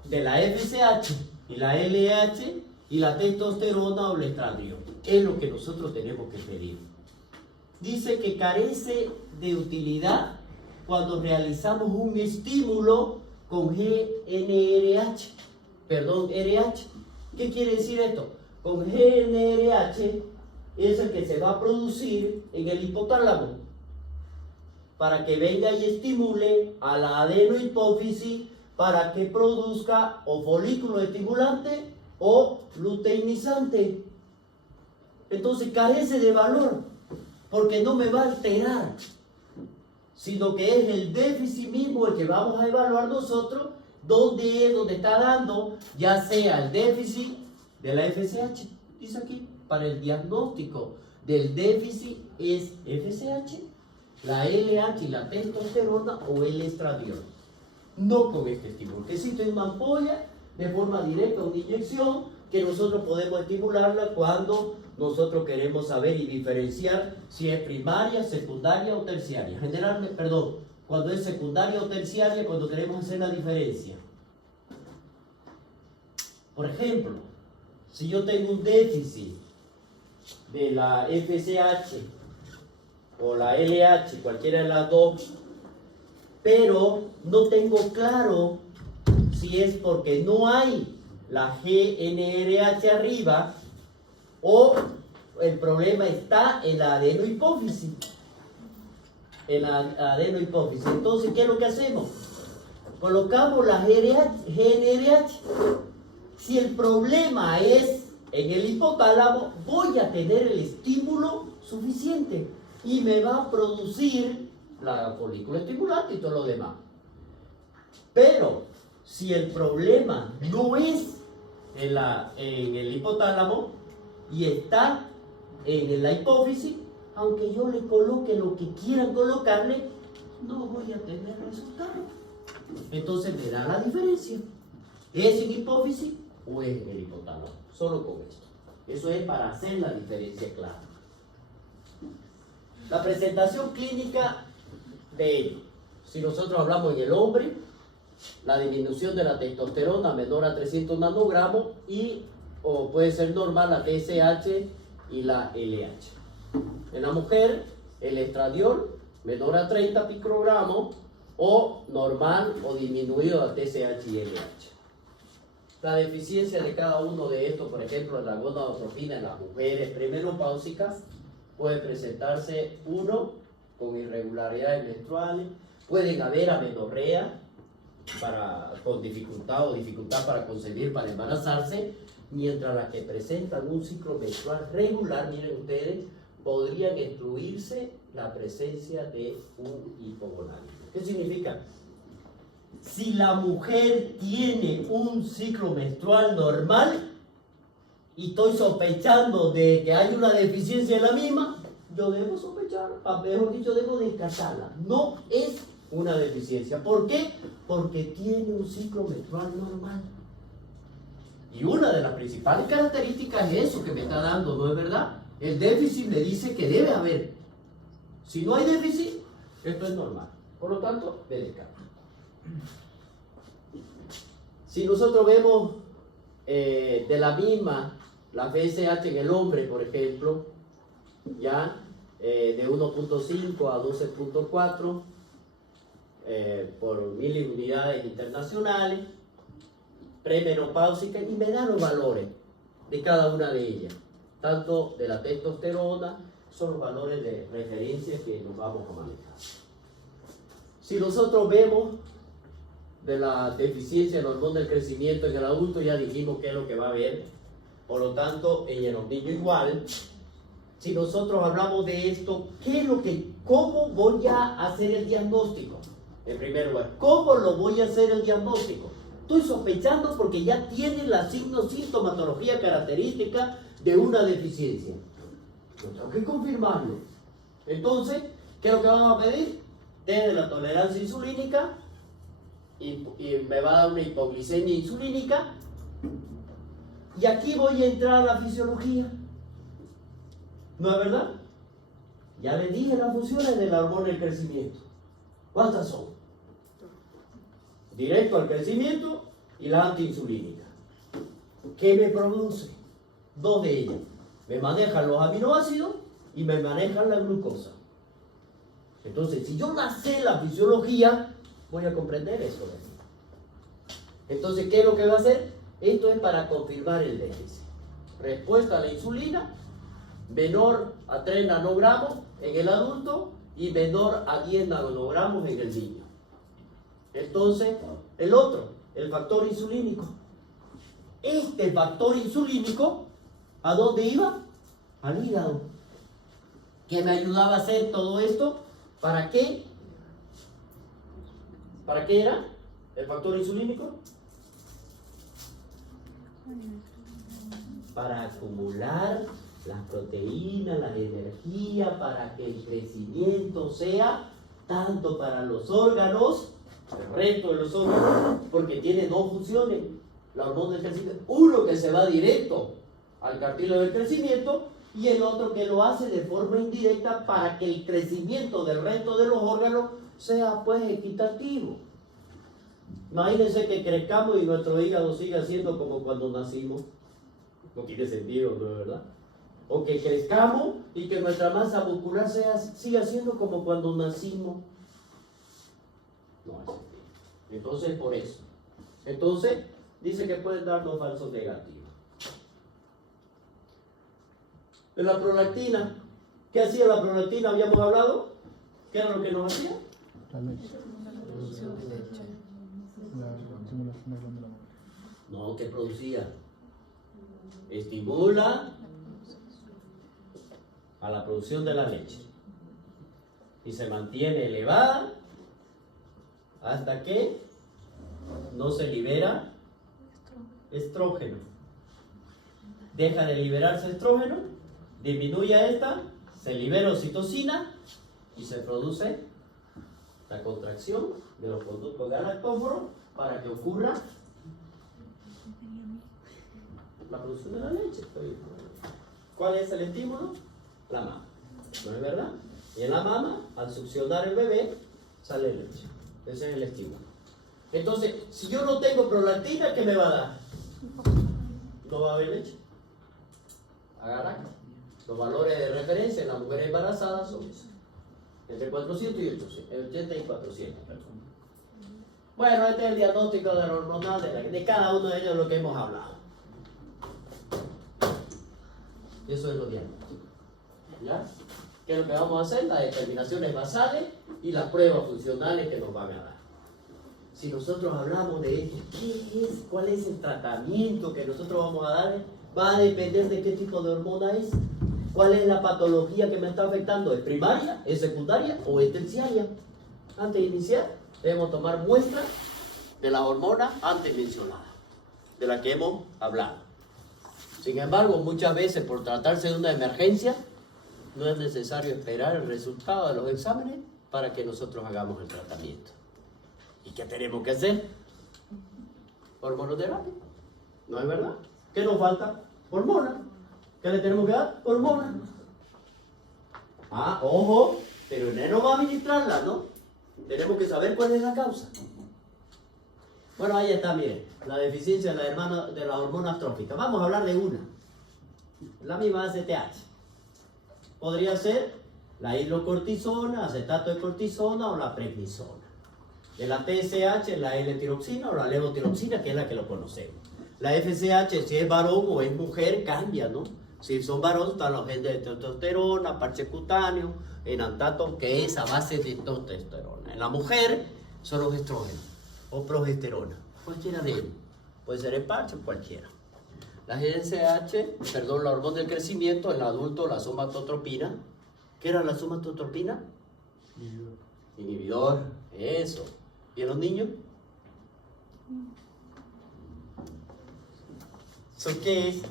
de la FSH y la LH y la testosterona o el estradiol, es lo que nosotros tenemos que pedir. Dice que carece de utilidad cuando realizamos un estímulo con GnRH, RH. ¿Qué quiere decir esto? Con GnRH es el que se va a producir en el hipotálamo para que venga y estimule a la adenohipófisis para que produzca o folículo estimulante o luteinizante. Entonces carece de valor porque no me va a alterar, sino que es el déficit mismo el que vamos a evaluar nosotros, donde está dando, ya sea el déficit de la FSH, dice aquí, para el diagnóstico del déficit es FSH, la LH y la testosterona o el estradiol, no con este estímulo, que existe una ampolla de forma directa, una inyección, que nosotros podemos estimularla cuando nosotros queremos saber y diferenciar si es primaria, secundaria o terciaria. Generalmente, cuando es secundaria o terciaria, cuando queremos hacer la diferencia. Por ejemplo, si yo tengo un déficit de la FSH o la LH, cualquiera de las dos, pero no tengo claro si es porque no hay la GnRH arriba o el problema está en la adenohipófisis. Entonces, ¿qué es lo que hacemos? Colocamos la GnRH. Si el problema es en el hipotálamo, voy a tener el estímulo suficiente y me va a producir la folícula estimulante y todo lo demás. Pero si el problema no es en el hipotálamo y está en la hipófisis, aunque yo le coloque lo que quieran colocarle, no voy a tener resultado. Entonces me da la diferencia. ¿Es en hipófisis o es en el hipotálamo? Solo con esto. Eso es para hacer la diferencia clara. La presentación clínica de ello. Si nosotros hablamos en el hombre, la disminución de la testosterona menor a 300 nanogramos o puede ser normal la TSH y la LH. En la mujer, el estradiol menor a 30 picogramos o normal o disminuido la TSH y LH. La deficiencia de cada uno de estos, por ejemplo, en la gonadotropina en las mujeres premenopáusicas, puede presentarse uno con irregularidades menstruales, pueden haber amenorrea con dificultad para concebir, para embarazarse, mientras las que presentan un ciclo menstrual regular, miren ustedes, podrían excluirse la presencia de un hipogonadismo. ¿Qué significa? Si la mujer tiene un ciclo menstrual normal y estoy sospechando de que hay una deficiencia en la misma, yo debo sospechar, mejor dicho, debo descartarla. No es una deficiencia. ¿Por qué? Porque tiene un ciclo menstrual normal. Y una de las principales características es eso que me está dando, ¿no es verdad? El déficit me dice que debe haber. Si no hay déficit, esto es normal. Por lo tanto, me descarto. Si nosotros vemos de la misma, la FSH en el hombre, por ejemplo, ya de 1.5 a 12.4 por miliunidades internacionales, premenopáusica, y me dan los valores de cada una de ellas, tanto de la testosterona, son los valores de referencia que nos vamos a manejar. Si nosotros vemos de la deficiencia del hormona del crecimiento en el adulto, ya dijimos qué es lo que va a haber, por lo tanto en los niños igual. Si nosotros hablamos de esto, ¿cómo voy a hacer el diagnóstico? En primer lugar, ¿cómo lo voy a hacer el diagnóstico? Estoy sospechando porque ya tiene la sintomatología característica de una deficiencia. Yo tengo que confirmarlo. Entonces, ¿qué es lo que vamos a pedir? Test de la tolerancia insulínica y me va a dar una hipoglicemia insulínica. Y aquí voy a entrar a la fisiología. ¿No es verdad? Ya les dije las funciones de la hormona del crecimiento. ¿Cuántas son? Directo al crecimiento y la antiinsulínica. ¿Qué me produce? Dos de ellas. Me manejan los aminoácidos y me manejan la glucosa. Entonces, si yo la sé la fisiología, voy a comprender eso. Entonces, ¿qué es lo que va a hacer? Esto es para confirmar el déficit. Respuesta a la insulina, menor a 3 nanogramos en el adulto y menor a 10 nanogramos en el niño. Entonces, el otro, el factor insulínico. Este factor insulínico, ¿a dónde iba? Al hígado. ¿Qué me ayudaba a hacer todo esto? ¿Para qué? ¿Para qué era el factor insulínico? Para acumular las proteínas, la energía, para que el crecimiento sea tanto para los órganos, el resto de los órganos, porque tiene dos funciones. La hormona del crecimiento, uno que se va directo al cartílago del crecimiento y el otro que lo hace de forma indirecta para que el crecimiento del resto de los órganos sea pues equitativo. Imagínense que crezcamos y nuestro hígado siga siendo como cuando nacimos. No tiene sentido, ¿no es verdad? O que crezcamos y que nuestra masa muscular siga siendo como cuando nacimos. No hay sentido. Entonces, por eso. Entonces, dice que pueden darnos falsos negativos. De la prolactina. ¿Qué hacía la prolactina? ¿Habíamos hablado? ¿Qué era lo que nos hacía? La leche. La estimulación de la mujer. No, ¿qué producía? Estimula a la producción de la leche. Y se mantiene elevada hasta que no se libera estrógeno. Deja de liberarse estrógeno, disminuye esta, se libera oxitocina y se produce la contracción de los conductos galactóforos para que ocurra la producción de la leche. ¿Cuál es el estímulo? La mama. ¿No es verdad? Y en la mama, al succionar el bebé, sale leche. Ese es el estímulo. Entonces, si yo no tengo prolactina, ¿qué me va a dar? No va a haber leche. Agarra. Los valores de referencia en las mujeres embarazadas son esos. Entre 400 y 800, 80 y 400, perdón. Bueno, este es el diagnóstico de la hormonal de cada uno de ellos, lo que hemos hablado. Eso es lo diagnóstico. ¿Ya? ¿Qué es lo que vamos a hacer? Las determinaciones basales y las pruebas funcionales que nos van a dar. Si nosotros hablamos de esto, ¿qué es? ¿Cuál es el tratamiento que nosotros vamos a darle? Va a depender de qué tipo de hormona es. ¿Cuál es la patología que me está afectando? ¿Es primaria, es secundaria o es terciaria? Antes de iniciar, debemos tomar muestras de la hormona antes mencionada, de la que hemos hablado. Sin embargo, muchas veces por tratarse de una emergencia, no es necesario esperar el resultado de los exámenes para que nosotros hagamos el tratamiento. ¿Y qué tenemos que hacer? Hormonoterapia. ¿No es verdad? ¿Qué nos falta? Hormona. ¿Qué le tenemos que dar? Hormona. Ah, ojo, pero él no va a administrarla, ¿no? Tenemos que saber cuál es la causa. Bueno, ahí está, miren, la deficiencia de la hormona estrófica. Vamos a hablar de una. La misma ACTH. Podría ser la hidrocortisona, acetato de cortisona o la prednisona. De la TSH, la L-tiroxina o la levotiroxina, que es la que lo conocemos. La FSH, si es varón o es mujer, cambia, ¿no? Si son varones, están los genes de testosterona, parche cutáneo, enantato, que es a base de testosterona. En la mujer son los estrógenos o progesterona, cualquiera de ellos. Puede ser el parche o cualquiera. La la hormona del crecimiento, en el adulto la somatotropina. ¿Qué era la somatotropina? Inhibidor, eso. ¿Y en los niños? ¿Eso qué es?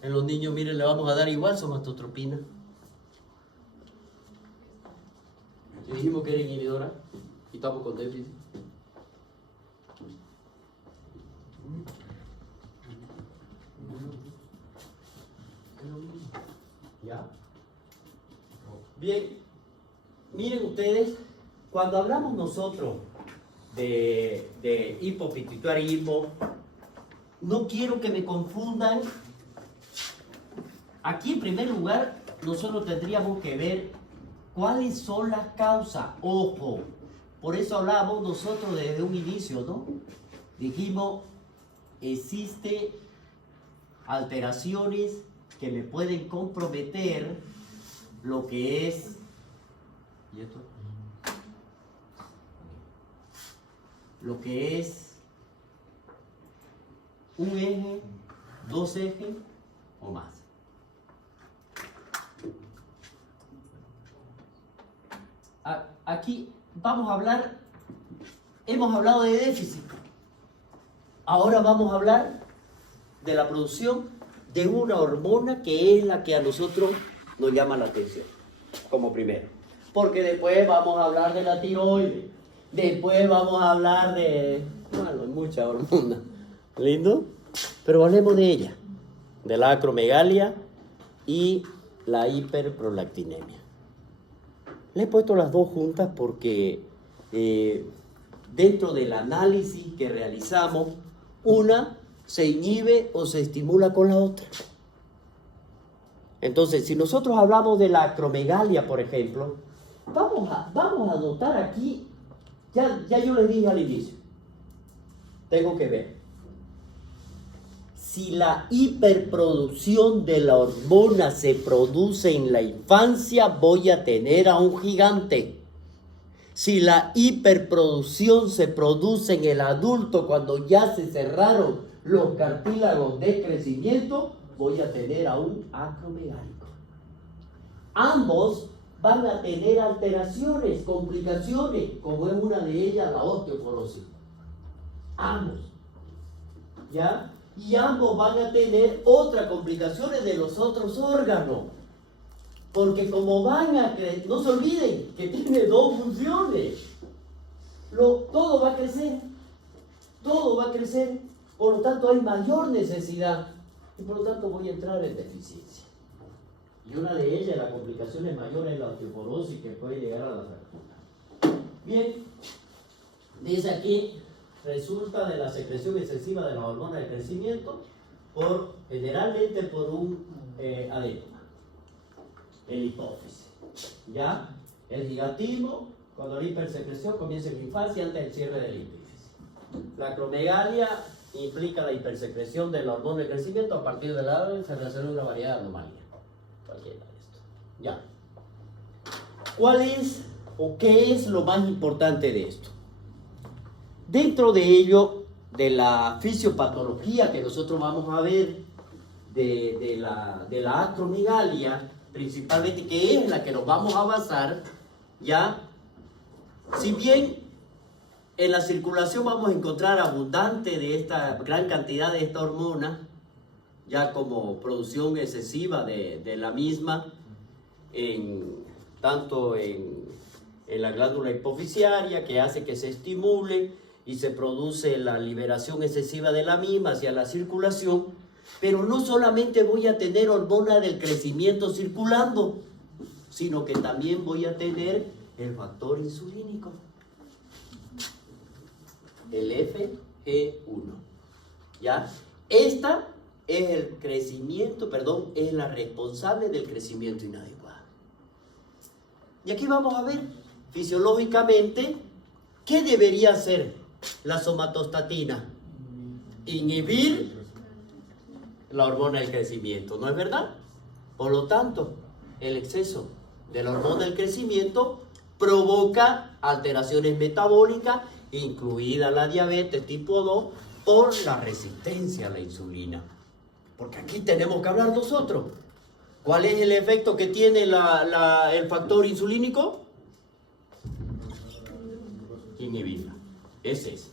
En los niños, miren, le vamos a dar igual somatotropina. Y dijimos que era inhibidora y estamos con déficit. ¿Ya? Bien, miren ustedes. ustedes, cuando hablamos nosotros de hipopituitarismo, no quiero que me confundan. Aquí, en primer lugar, nosotros tendríamos que ver cuáles son las causas. Ojo, por eso hablamos nosotros desde un inicio, ¿no? Dijimos, existe alteraciones que me pueden comprometer lo que es, ¿y esto? Lo que es un eje, dos ejes o más. Aquí vamos a hablar, hemos hablado de déficit. Ahora vamos a hablar de la producción de una hormona que es la que a nosotros nos llama la atención, como primero. Porque después vamos a hablar de la tiroides, después vamos a hablar de, bueno, muchas hormonas, ¿lindo? Pero hablemos de ella, de la acromegalia y la hiperprolactinemia. Le he puesto las dos juntas porque dentro del análisis que realizamos, una se inhibe o se estimula con la otra. Entonces, si nosotros hablamos de la acromegalia, por ejemplo, vamos a notar aquí, ya yo les dije al inicio, tengo que ver. Si la hiperproducción de la hormona se produce en la infancia, voy a tener a un gigante. Si la hiperproducción se produce en el adulto cuando ya se cerraron los cartílagos de crecimiento, voy a tener a un acromegálico. Ambos van a tener alteraciones, complicaciones, como es una de ellas la osteoporosis. Ambos. ¿Ya? Y ambos van a tener otras complicaciones de los otros órganos. Porque como van a crecer, no se olviden que tiene dos funciones. Todo va a crecer. Todo va a crecer. Por lo tanto, hay mayor necesidad. Y por lo tanto, voy a entrar en deficiencia. Y una de ellas, la complicación mayor es la osteoporosis, que puede llegar a la fractura. Bien, dice aquí, resulta de la secreción excesiva de la hormona de crecimiento, generalmente por un adenoma, el hipófisis. ¿Ya? El gigantismo, cuando la hipersecreción comienza en la infancia antes del cierre del índice. La acromegalia implica la hipersecreción de la hormona de crecimiento a partir de la edad se relaciona una variedad de anomalías. Cualquiera de esto. Ya. ¿Cuál es o qué es lo más importante de esto? Dentro de ello, de la fisiopatología que nosotros vamos a ver, de la acromegalia, principalmente, que es la que nos vamos a basar, ya, si bien en la circulación vamos a encontrar abundante de esta gran cantidad de esta hormona, ya como producción excesiva de la misma, tanto en la glándula hipofisiaria, que hace que se estimule y se produce la liberación excesiva de la misma hacia la circulación, pero no solamente voy a tener hormona del crecimiento circulando, sino que también voy a tener el factor insulínico, el FG1. ¿Ya? Esta es el crecimiento, es la responsable del crecimiento inadecuado. Y aquí vamos a ver fisiológicamente qué debería hacer la somatostatina. Inhibir la hormona del crecimiento, ¿no es verdad? Por lo tanto, el exceso de la hormona del crecimiento provoca alteraciones metabólicas, incluida la diabetes tipo 2, por la resistencia a la insulina. Porque aquí tenemos que hablar nosotros. ¿Cuál es el efecto que tiene el factor insulínico? Inhibirla. Ese es.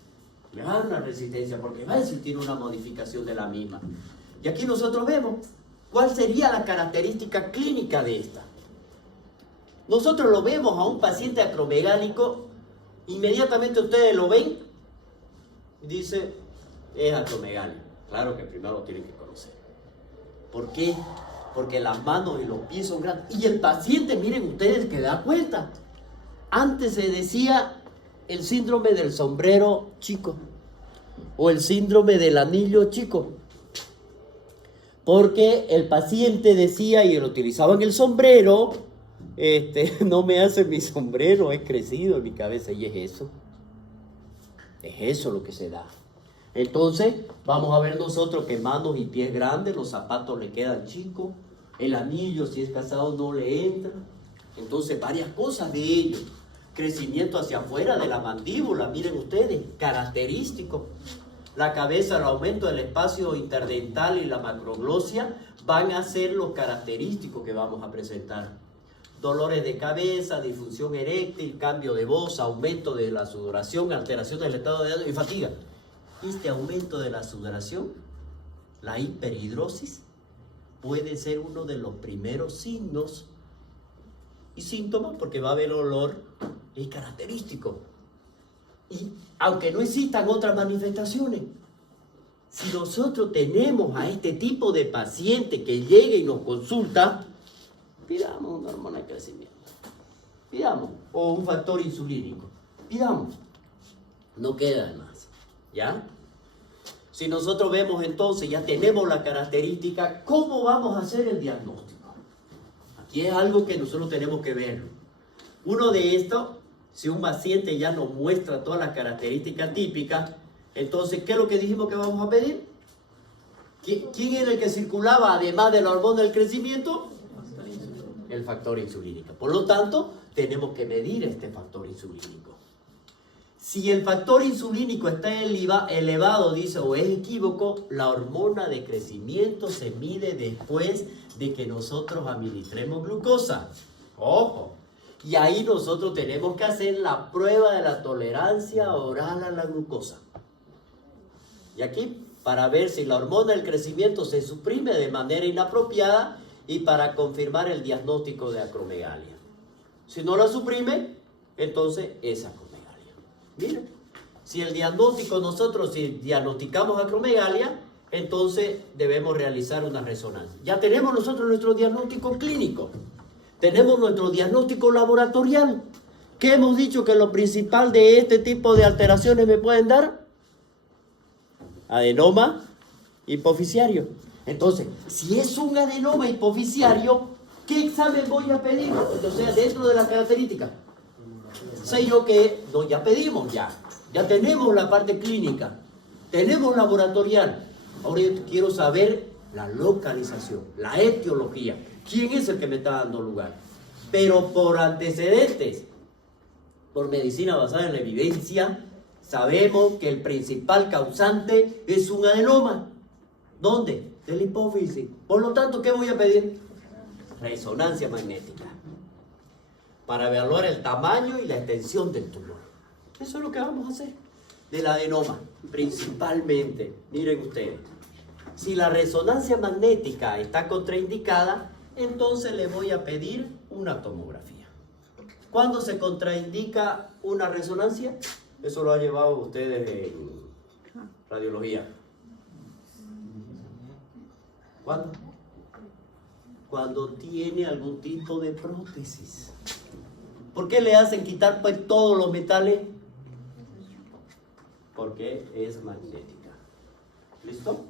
Le da una resistencia porque va a existir una modificación de la misma. Y aquí nosotros vemos cuál sería la característica clínica de esta. Nosotros lo vemos a un paciente acromegálico, inmediatamente ustedes lo ven y dice, es acromegalia. Claro que primero lo tienen que conocer. ¿Por qué? Porque las manos y los pies son grandes. Y el paciente, miren ustedes, que da cuenta. Antes se decía el síndrome del sombrero chico o el síndrome del anillo chico, porque el paciente decía, y lo utilizaban el sombrero, no me hace mi sombrero, he crecido en mi cabeza, y es eso lo que se da. Entonces vamos a ver nosotros que manos y pies grandes, los zapatos le quedan chicos, el anillo si es casado no le entra, entonces varias cosas de ello. Crecimiento hacia afuera de la mandíbula, miren ustedes, característico. La cabeza, el aumento del espacio interdental y la macroglosia van a ser los característicos que vamos a presentar. Dolores de cabeza, disfunción eréctil, cambio de voz, aumento de la sudoración, alteración del estado de ánimo y fatiga. Este aumento de la sudoración, la hiperhidrosis, puede ser uno de los primeros signos y síntomas, porque va a haber olor y característico. Y aunque no existan otras manifestaciones, si nosotros tenemos a este tipo de paciente que llega y nos consulta, pidamos una hormona de crecimiento, pidamos, o un factor insulínico, pidamos, no queda más, ¿ya? Si nosotros vemos entonces, ya tenemos la característica, ¿cómo vamos a hacer el diagnóstico? Aquí es algo que nosotros tenemos que ver. Uno de estos, si un paciente ya nos muestra todas las características típicas, entonces, ¿qué es lo que dijimos que vamos a pedir? ¿Quién era el que circulaba además de la hormona del crecimiento? El factor insulínico. Por lo tanto, tenemos que medir este factor insulínico. Si el factor insulínico está elevado, dice, o es equívoco, la hormona de crecimiento se mide después de que nosotros administremos glucosa. ¡Ojo! Y ahí nosotros tenemos que hacer la prueba de la tolerancia oral a la glucosa. Y aquí, para ver si la hormona del crecimiento se suprime de manera inapropiada y para confirmar el diagnóstico de acromegalia. Si no la suprime, entonces es acromegalia. Miren, si el diagnóstico si diagnosticamos acromegalia, entonces debemos realizar una resonancia. Ya tenemos nosotros nuestro diagnóstico clínico. Tenemos nuestro diagnóstico laboratorial. ¿Qué hemos dicho que lo principal de este tipo de alteraciones me pueden dar? Adenoma hipoficiario. Entonces, si es un adenoma hipoficiario, ¿qué examen voy a pedir? Entonces, dentro de las características. Sé yo que ya pedimos, ya tenemos la parte clínica, tenemos laboratorial. Ahora yo quiero saber la localización, la etiología. ¿Quién es el que me está dando lugar? Pero por antecedentes, por medicina basada en la evidencia, sabemos que el principal causante es un adenoma. ¿Dónde? De la hipófisis. Por lo tanto, ¿qué voy a pedir? Resonancia magnética, para evaluar el tamaño y la extensión del tumor. Eso es lo que vamos a hacer. Del adenoma, principalmente. Miren ustedes. Si la resonancia magnética está contraindicada, entonces le voy a pedir una tomografía. ¿Cuándo se contraindica una resonancia? Eso lo han llevado ustedes en radiología. ¿Cuándo? Cuando tiene algún tipo de prótesis. ¿Por qué le hacen quitar pues todos los metales? Porque es magnética. ¿Listo?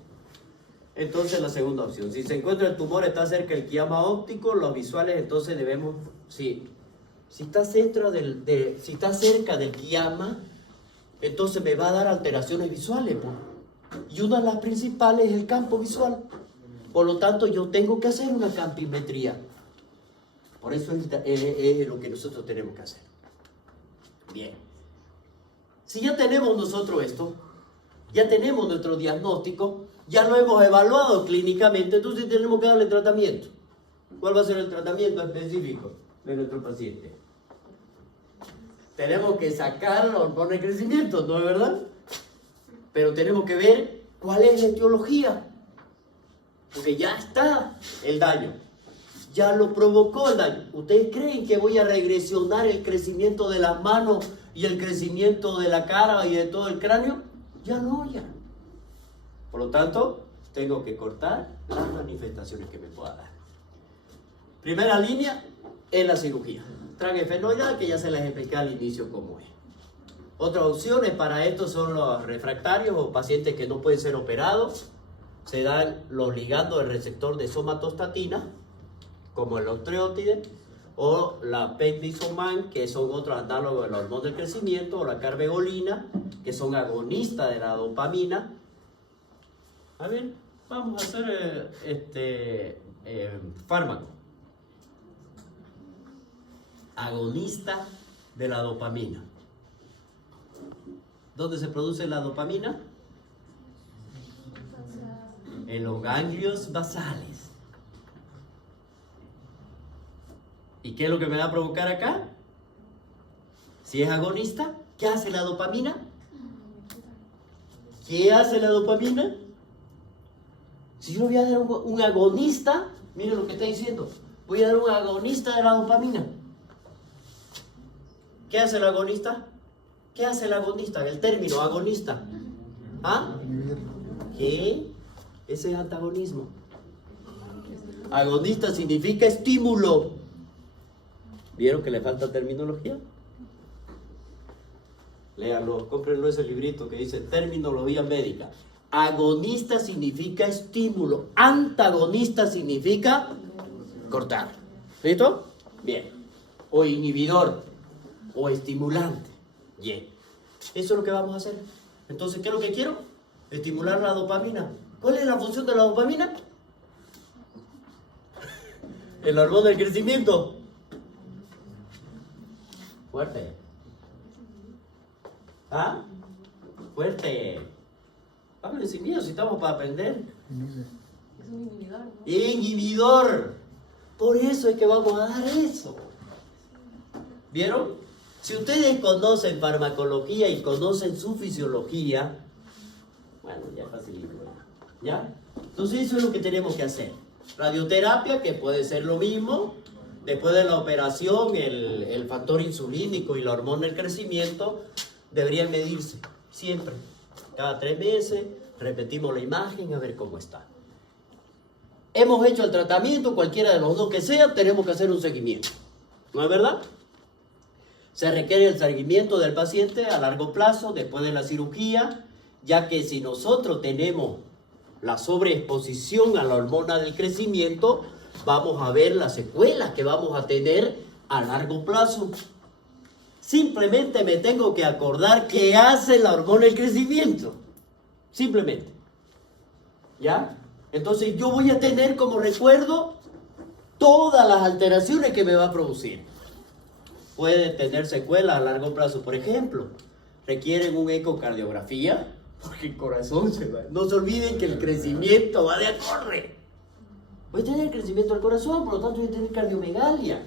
Entonces la segunda opción, si se encuentra el tumor, está cerca del quiama óptico, los visuales, entonces debemos, si está cerca del quiama, entonces me va a dar alteraciones visuales, pues. Y una de las principales es el campo visual. Por lo tanto, yo tengo que hacer una campimetría. Por eso es lo que nosotros tenemos que hacer. Bien. Si ya tenemos nosotros esto, ya tenemos nuestro diagnóstico, ya lo hemos evaluado clínicamente, entonces tenemos que darle tratamiento. ¿Cuál va a ser el tratamiento específico de nuestro paciente? Tenemos que sacar la hormona de crecimiento, ¿no es verdad? Pero tenemos que ver cuál es la etiología. Porque ya está el daño. Ya lo provocó el daño. ¿Ustedes creen que voy a regresionar el crecimiento de las manos y el crecimiento de la cara y de todo el cráneo? Ya no, ya. Por lo tanto, tengo que cortar las manifestaciones que me pueda dar. Primera línea, en la cirugía. Tranefenoidal, que ya se les expliqué al inicio cómo es. Otras opciones para esto son los refractarios o pacientes que no pueden ser operados. Se dan los ligandos del receptor de somatostatina, como el octreotide, o la pegdisoman, que son otros análogos de la hormona del crecimiento, o la carbegolina, que son agonistas de la dopamina. A ver, vamos a hacer fármaco. Agonista de la dopamina. ¿Dónde se produce la dopamina? En los ganglios basales. ¿Y qué es lo que me va a provocar acá? Si es agonista, ¿qué hace la dopamina? ¿Qué hace la dopamina? Si yo le voy a dar un agonista, miren lo que está diciendo, voy a dar un agonista de la dopamina. ¿Qué hace el agonista? ¿Qué hace el agonista? El término agonista. ¿Ah? ¿Qué? Ese es antagonismo. Agonista significa estímulo. ¿Vieron que le falta terminología? Léanlo, cómprenlo ese librito que dice terminología médica. Agonista significa estímulo. Antagonista significa cortar. ¿Listo? Bien. O inhibidor. O estimulante. Bien. Eso es lo que vamos a hacer. Entonces, ¿qué es lo que quiero? Estimular la dopamina. ¿Cuál es la función de la dopamina? El hormona del crecimiento. Fuerte. ¿Ah? Fuerte. Háblale sin miedo, si estamos para aprender. Es un inhibidor, ¿no? Inhibidor. Por eso es que vamos a dar eso. ¿Vieron? Si ustedes conocen farmacología y conocen su fisiología, bueno, ya facilito. ¿Ya? Entonces eso es lo que tenemos que hacer. Radioterapia, que puede ser lo mismo. Después de la operación, el factor insulínico y la hormona del crecimiento deberían medirse siempre. Cada 3 meses repetimos la imagen a ver cómo está. Hemos hecho el tratamiento, cualquiera de los dos que sea, tenemos que hacer un seguimiento. ¿No es verdad? Se requiere el seguimiento del paciente a largo plazo después de la cirugía, ya que si nosotros tenemos la sobreexposición a la hormona del crecimiento, vamos a ver las secuelas que vamos a tener a largo plazo. Simplemente me tengo que acordar qué hace la hormona del crecimiento. Simplemente. ¿Ya? Entonces yo voy a tener como recuerdo todas las alteraciones que me va a producir. Puede tener secuelas a largo plazo. Por ejemplo, requieren un ecocardiografía, porque el corazón se va. No se olviden que el crecimiento va de acorde. Voy a tener crecimiento del corazón, por lo tanto voy a tener cardiomegalia.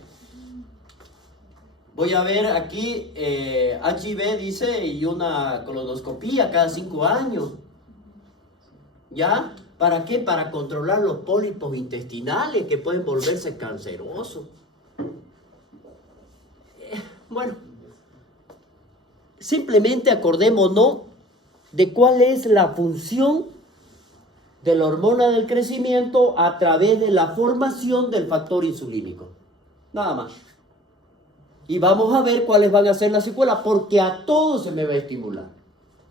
Voy a ver aquí HIV, dice, y una colonoscopía cada 5 años. ¿Ya? ¿Para qué? Para controlar los pólipos intestinales que pueden volverse cancerosos. Bueno, simplemente acordémonos de cuál es la función de la hormona del crecimiento a través de la formación del factor insulínico. Nada más. Y vamos a ver cuáles van a ser las secuelas, porque a todos se me va a estimular.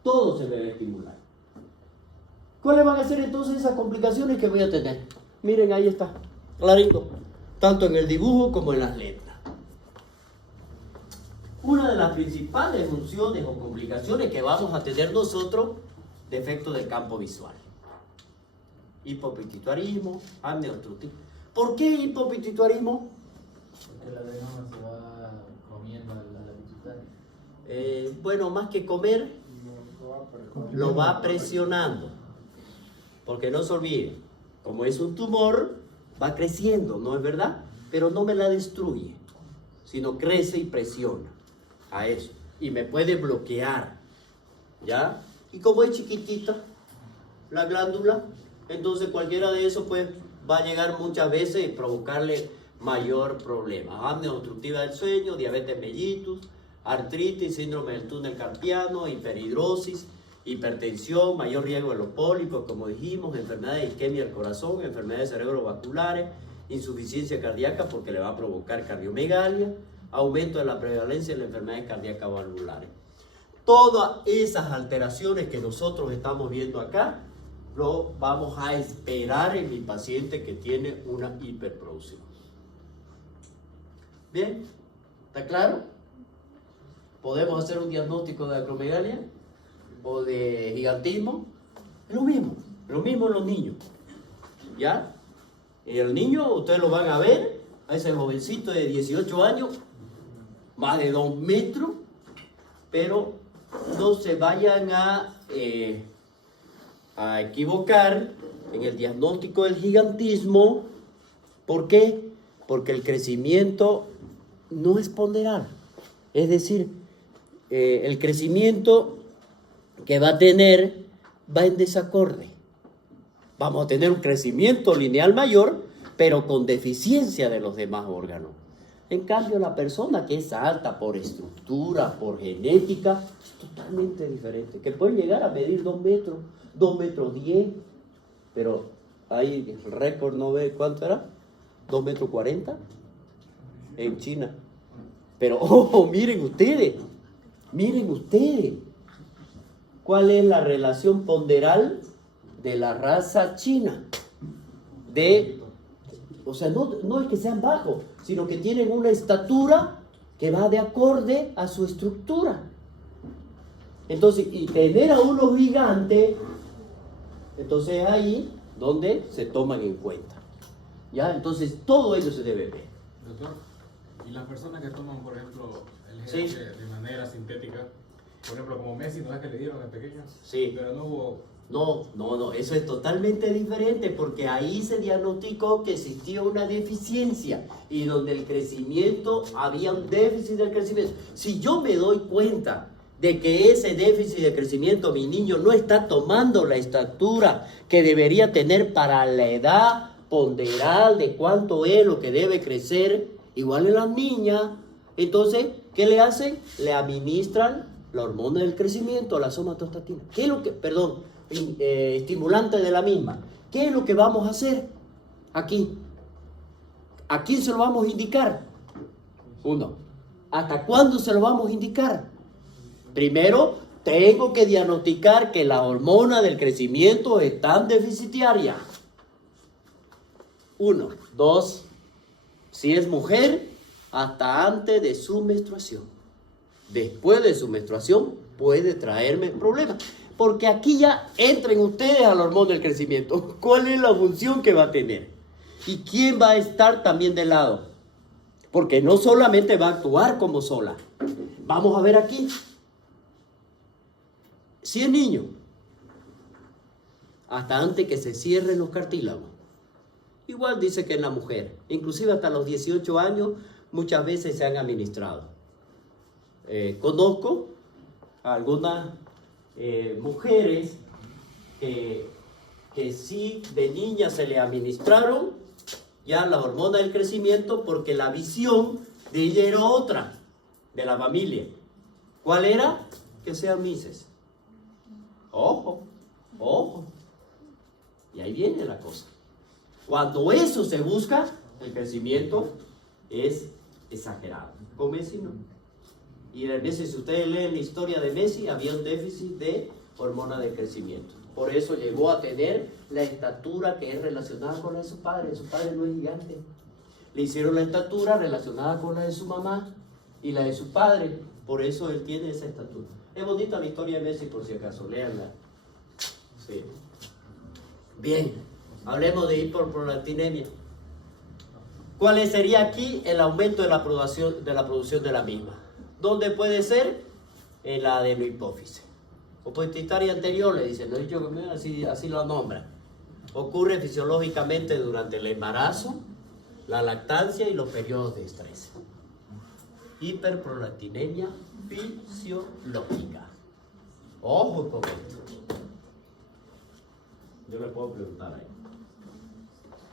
Todo se me va a estimular. ¿Cuáles van a ser entonces esas complicaciones que voy a tener? Miren, ahí está, clarito, tanto en el dibujo como en las letras. Una de las principales funciones o complicaciones que vamos a tener nosotros, defecto del campo visual. Hipopituitarismo, apnea obstructiva. ¿Por qué hipopituitarismo? Porque la adrenoma se va comiendo a la pituitaria. Bueno, más que comer, lo va presionando. Porque no se olviden, como es un tumor, va creciendo, ¿no es verdad? Pero no me la destruye, sino crece y presiona a eso. Y me puede bloquear, ¿ya? Y como es chiquitita la glándula, entonces cualquiera de esos pues va a llegar muchas veces y provocarle mayor problema. Apnea obstructiva del sueño, diabetes mellitus, artritis, síndrome del túnel carpiano, hiperhidrosis, hipertensión, mayor riesgo de los pólipos, como dijimos, enfermedades de isquemia del corazón, enfermedades cerebrovasculares, insuficiencia cardíaca porque le va a provocar cardiomegalia, aumento de la prevalencia de las enfermedades cardíacas valvulares. Todas esas alteraciones que nosotros estamos viendo acá, lo vamos a esperar en mi paciente que tiene una hiperproducción. ¿Bien? ¿Está claro? ¿Podemos hacer un diagnóstico de acromegalia o de gigantismo? Es lo mismo en los niños. ¿Ya? El niño, ustedes lo van a ver, a ese jovencito de 18 años, más de 2 metros, pero no se vayan a equivocar en el diagnóstico del gigantismo. ¿Por qué? Porque el crecimiento no es ponderal. Es decir, el crecimiento que va a tener va en desacorde. Vamos a tener un crecimiento lineal mayor, pero con deficiencia de los demás órganos. En cambio, la persona que es alta por estructura, por genética, es totalmente diferente. Que puede llegar a medir 2 metros, 2 metros 10, pero ahí el récord no ve cuánto era, 2 metros 40 en China. Pero, ojo, miren ustedes, ¿cuál es la relación ponderal de la raza china? O sea, no es que sean bajos, sino que tienen una estatura que va de acorde a su estructura. Entonces, y tener a unos gigantes, entonces ahí donde se toman en cuenta. ¿Ya? Entonces, todo ello se debe ver. Doctor, y las personas que toman, por ejemplo, el Sí. gel de manera sintética, por ejemplo, como Messi, ¿no es que le dieron de pequeño? Sí. Pero no hubo... No, eso es totalmente diferente porque ahí se diagnosticó que existía una deficiencia y donde el crecimiento, había un déficit del crecimiento. Si yo me doy cuenta de que ese déficit de crecimiento, mi niño no está tomando la estatura que debería tener para la edad ponderal de cuánto es lo que debe crecer, igual en las niñas, entonces, ¿qué le hacen? Le administran la hormona del crecimiento, la somatostatina. ¿Qué es lo que, estimulante de la misma? ¿Qué es lo que vamos a hacer aquí? ¿A quién se lo vamos a indicar? Uno. ¿Hasta cuándo se lo vamos a indicar? Primero, tengo que diagnosticar que la hormona del crecimiento está deficitaria. 1. 2. Si es mujer, hasta antes de su menstruación. Después de su menstruación puede traerme problemas. Porque aquí ya entren ustedes al hormona del crecimiento. ¿Cuál es la función que va a tener? ¿Y quién va a estar también de lado? Porque no solamente va a actuar como sola. Vamos a ver aquí. Si es niño, hasta antes que se cierren los cartílagos. Igual dice que en la mujer. Inclusive hasta los 18 años muchas veces se han administrado. Conozco a algunas mujeres que sí de niña se le administraron ya la hormona del crecimiento porque la visión de ella era otra, de la familia. ¿Cuál era? Que sean mises. Ojo, ojo. Y ahí viene la cosa. Cuando eso se busca, el crecimiento es exagerado. Con Messi no. Y en Messi, si ustedes leen la historia de Messi, había un déficit de hormona de crecimiento. Por eso llegó a tener la estatura que es relacionada con la de su padre. Su padre no es gigante. Le hicieron la estatura relacionada con la de su mamá y la de su padre. Por eso él tiene esa estatura. Es bonita la historia de Messi, por si acaso. Léanla. Sí. Bien. Hablemos de hiperprolactinemia. ¿Cuál sería aquí el aumento de la producción de la misma? ¿Dónde puede ser? En la adenohipófisis. O pituitaria anterior, le dicen, así lo nombran. Ocurre fisiológicamente durante el embarazo, la lactancia y los periodos de estrés. Hiperprolactinemia fisiológica. Ojo con esto. Yo le puedo preguntar ahí.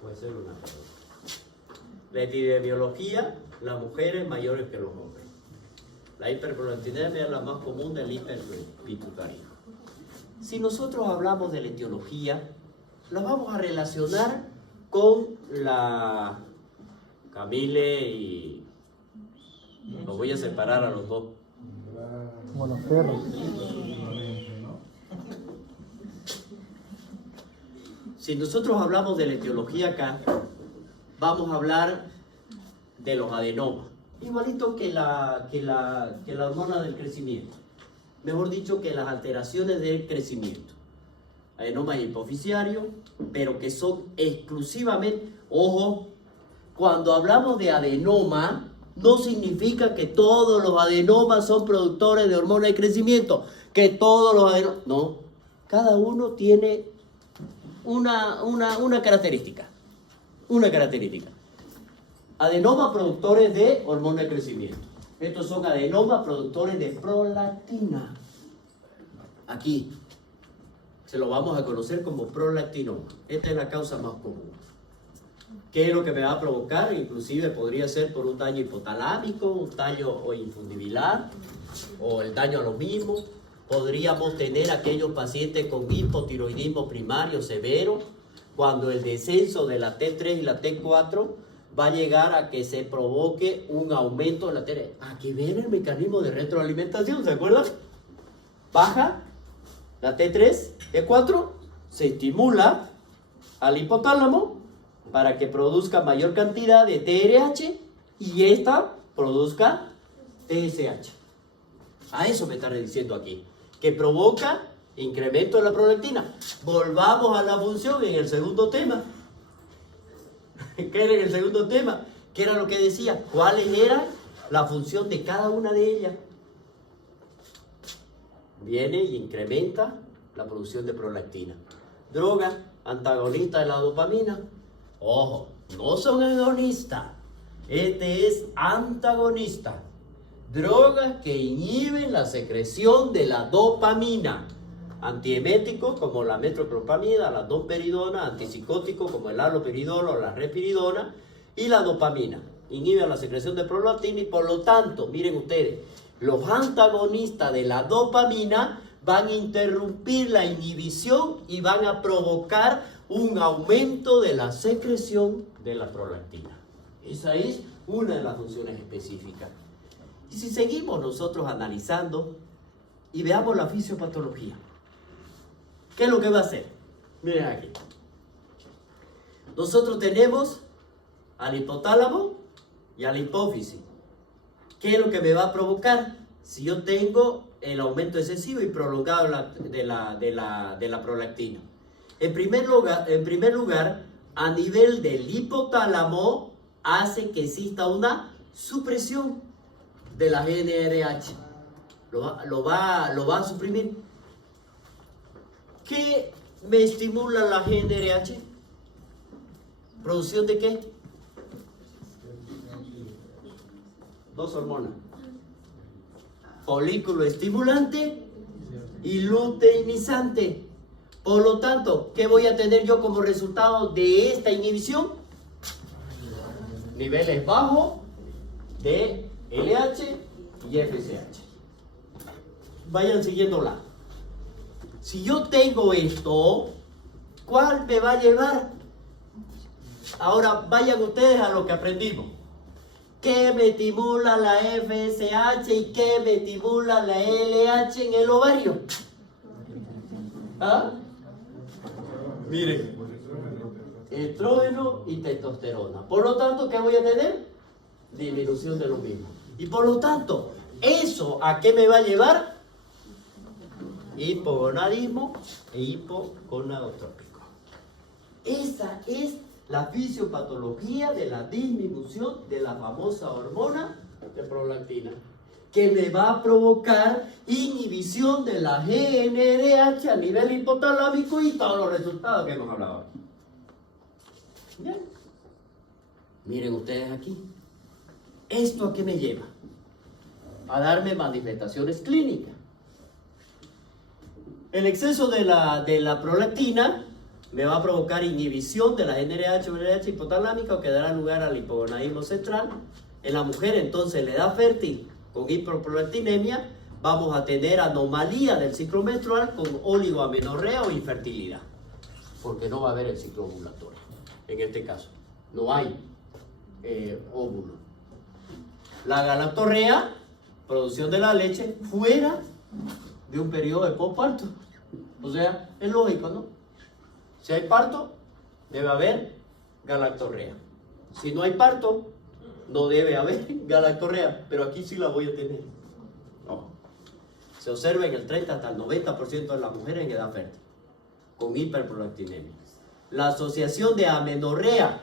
Puede ser una pregunta. La epidemiología, las mujeres mayores que los hombres. La hiperprolactinemia es la más común del hiperpituitarismo. Si nosotros hablamos de la etiología, la vamos a relacionar con la Camille y los voy a separar a los dos. Como los perros. Si nosotros hablamos de la etiología acá, vamos a hablar de los adenomas, igualito que la hormona del crecimiento, mejor dicho, que las alteraciones del crecimiento. Adenomas hipoficiarios, pero que son exclusivamente, ojo, cuando hablamos de adenoma, no significa que todos los adenomas son productores de hormona de crecimiento, que todos los adenomas, no, cada uno tiene una característica, Adenomas productores de hormona de crecimiento. Estos son adenomas productores de prolactina. Aquí se lo vamos a conocer como prolactinoma. Esta es la causa más común. ¿Qué es lo que me va a provocar? Inclusive podría ser por un daño hipotalámico, un daño o infundibular, o el daño a los mismos. Podríamos tener aquellos pacientes con hipotiroidismo primario severo, cuando el descenso de la T3 y la T4 va a llegar a que se provoque un aumento de la T3. Aquí ven el mecanismo de retroalimentación, ¿se acuerdan? Baja la T3, T4, se estimula al hipotálamo para que produzca mayor cantidad de TRH y esta produzca TSH. A eso me está diciendo aquí, que provoca incremento de la prolactina. Volvamos a la función en el segundo tema. ¿Qué era en el segundo tema? ¿Qué era lo que decía? ¿Cuál era la función de cada una de ellas? Viene y incrementa la producción de prolactina. Droga antagonista de la dopamina. Ojo, no son agonistas. Este es antagonista. Drogas que inhiben la secreción de la dopamina. Antieméticos como la metoclopramida, la domperidona, antipsicóticos como el haloperidol o la respiridona, y la dopamina. Inhiben la secreción de prolactina y por lo tanto, miren ustedes, los antagonistas de la dopamina van a interrumpir la inhibición y van a provocar un aumento de la secreción de la prolactina. Esa es una de las funciones específicas. Y si seguimos nosotros analizando y veamos la fisiopatología, ¿qué es lo que va a hacer? Miren aquí. Nosotros tenemos al hipotálamo y a la hipófisis. ¿Qué es lo que me va a provocar? Si yo tengo el aumento excesivo y prolongado de la prolactina. En primer lugar, a nivel del hipotálamo, hace que exista una supresión de la GnRH. Lo va a suprimir. ¿Qué me estimula la GnRH? ¿Producción de qué? Dos hormonas. Folículo estimulante y luteinizante. Por lo tanto, ¿qué voy a tener yo como resultado de esta inhibición? Niveles bajos de LH y FSH. Vayan siguiéndola. Si yo tengo esto, ¿cuál me va a llevar? Ahora vayan ustedes a lo que aprendimos. ¿Qué me estimula la FSH y qué me estimula la LH en el ovario? ¿Ah? Miren, estrógeno y testosterona. Por lo tanto, ¿qué voy a tener? Disminución de lo mismo. Y por lo tanto, ¿eso a qué me va a llevar? Hipogonadismo e hipogonadotrópico. Esa es la fisiopatología de la disminución de la famosa hormona de prolactina, que me va a provocar inhibición de la GnRH a nivel hipotalámico y todos los resultados que hemos hablado aquí. Bien. Miren ustedes aquí. ¿Esto a qué me lleva? A darme manifestaciones clínicas. El exceso de la prolactina me va a provocar inhibición de la GnRH o GnRH hipotalámica o que dará lugar al hipogonadismo central. En la mujer, entonces, en la edad fértil con hiperprolactinemia, vamos a tener anomalía del ciclo menstrual con oligoamenorrea o infertilidad, porque no va a haber el ciclo ovulatorio. en este caso. No hay óvulo. La galactorrea, producción de la leche fuera de un periodo de posparto. O sea, es lógico, ¿no? Si hay parto, debe haber galactorrea. Si no hay parto, no debe haber galactorrea, pero aquí sí la voy a tener. Ojo. Se observa en el 30 hasta el 90% de las mujeres en edad fértil con hiperprolactinemia. La asociación de amenorrea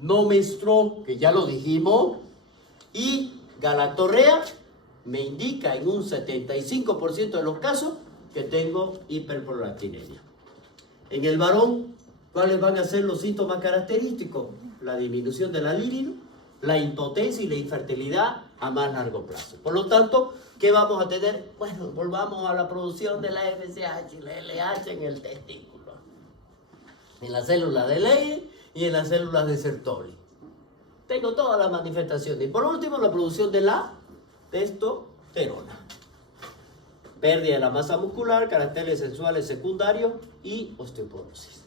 no menstruó, que ya lo dijimos, y galactorrea me indica en un 75% de los casos que tengo hiperprolactinemia. En el varón, ¿cuáles van a ser los síntomas característicos? La disminución de la libido, la impotencia y la infertilidad a más largo plazo. Por lo tanto, ¿qué vamos a tener? Bueno, volvamos a la producción de la FSH y la LH en el testículo, en las células de Leydig y en las células de Sertoli. Tengo todas las manifestaciones. Y por último, la producción de la testosterona. Pérdida de la masa muscular, caracteres sexuales secundarios y osteoporosis.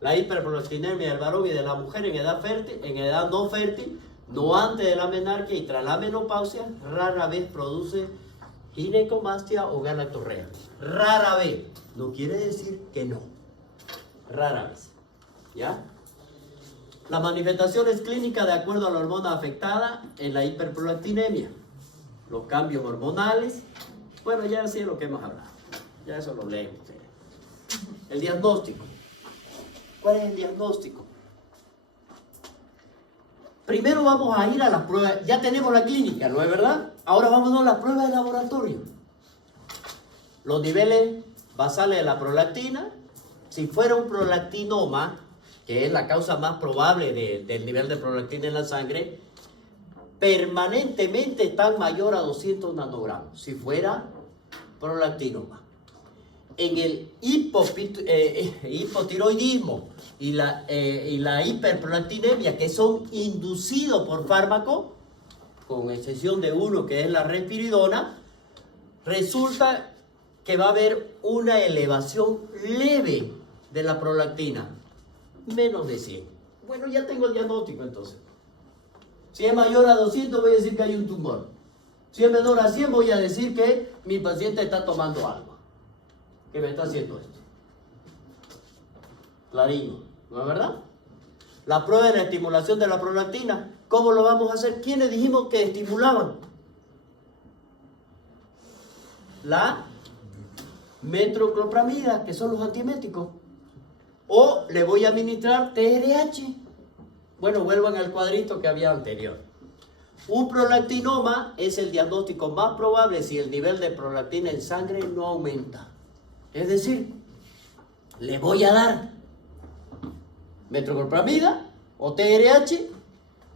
La hiperprolactinemia del varón y de la mujer en edad fértil, en edad no fértil, no antes de la menarquia y tras la menopausia, rara vez produce ginecomastia o galactorrea. Rara vez. No quiere decir que no. Rara vez. ¿Ya? Las manifestaciones clínicas de acuerdo a la hormona afectada en la hiperprolactinemia. Los cambios hormonales. Bueno, ya sé lo que hemos hablado. Ya eso lo leen ustedes. El diagnóstico. ¿Cuál es el diagnóstico? Primero vamos a ir a las pruebas. Ya tenemos la clínica, ¿no es verdad? Ahora vámonos a las pruebas de laboratorio. Los niveles basales de la prolactina. Si fuera un prolactinoma, que es la causa más probable del nivel de prolactina en la sangre, permanentemente están mayor a 200 nanogramos. Si fuera prolactinoma. En el hipotiroidismo y la hiperprolactinemia, que son inducidos por fármaco, con excepción de uno que es la risperidona, resulta que va a haber una elevación leve de la prolactina, menos de 100. Bueno, ya tengo el diagnóstico entonces. Si es mayor a 200 voy a decir que hay un tumor. Si es menor a 100 voy a decir que mi paciente está tomando algo, que me está haciendo esto. Clarino, ¿no es verdad? La prueba de la estimulación de la prolactina, ¿cómo lo vamos a hacer? ¿Quiénes dijimos que estimulaban? La metoclopramida, que son los antieméticos. O le voy a administrar TRH. Bueno, vuelvan al cuadrito que había anterior. Un prolactinoma es el diagnóstico más probable si el nivel de prolactina en sangre no aumenta. Es decir, le voy a dar metoclopramida o TRH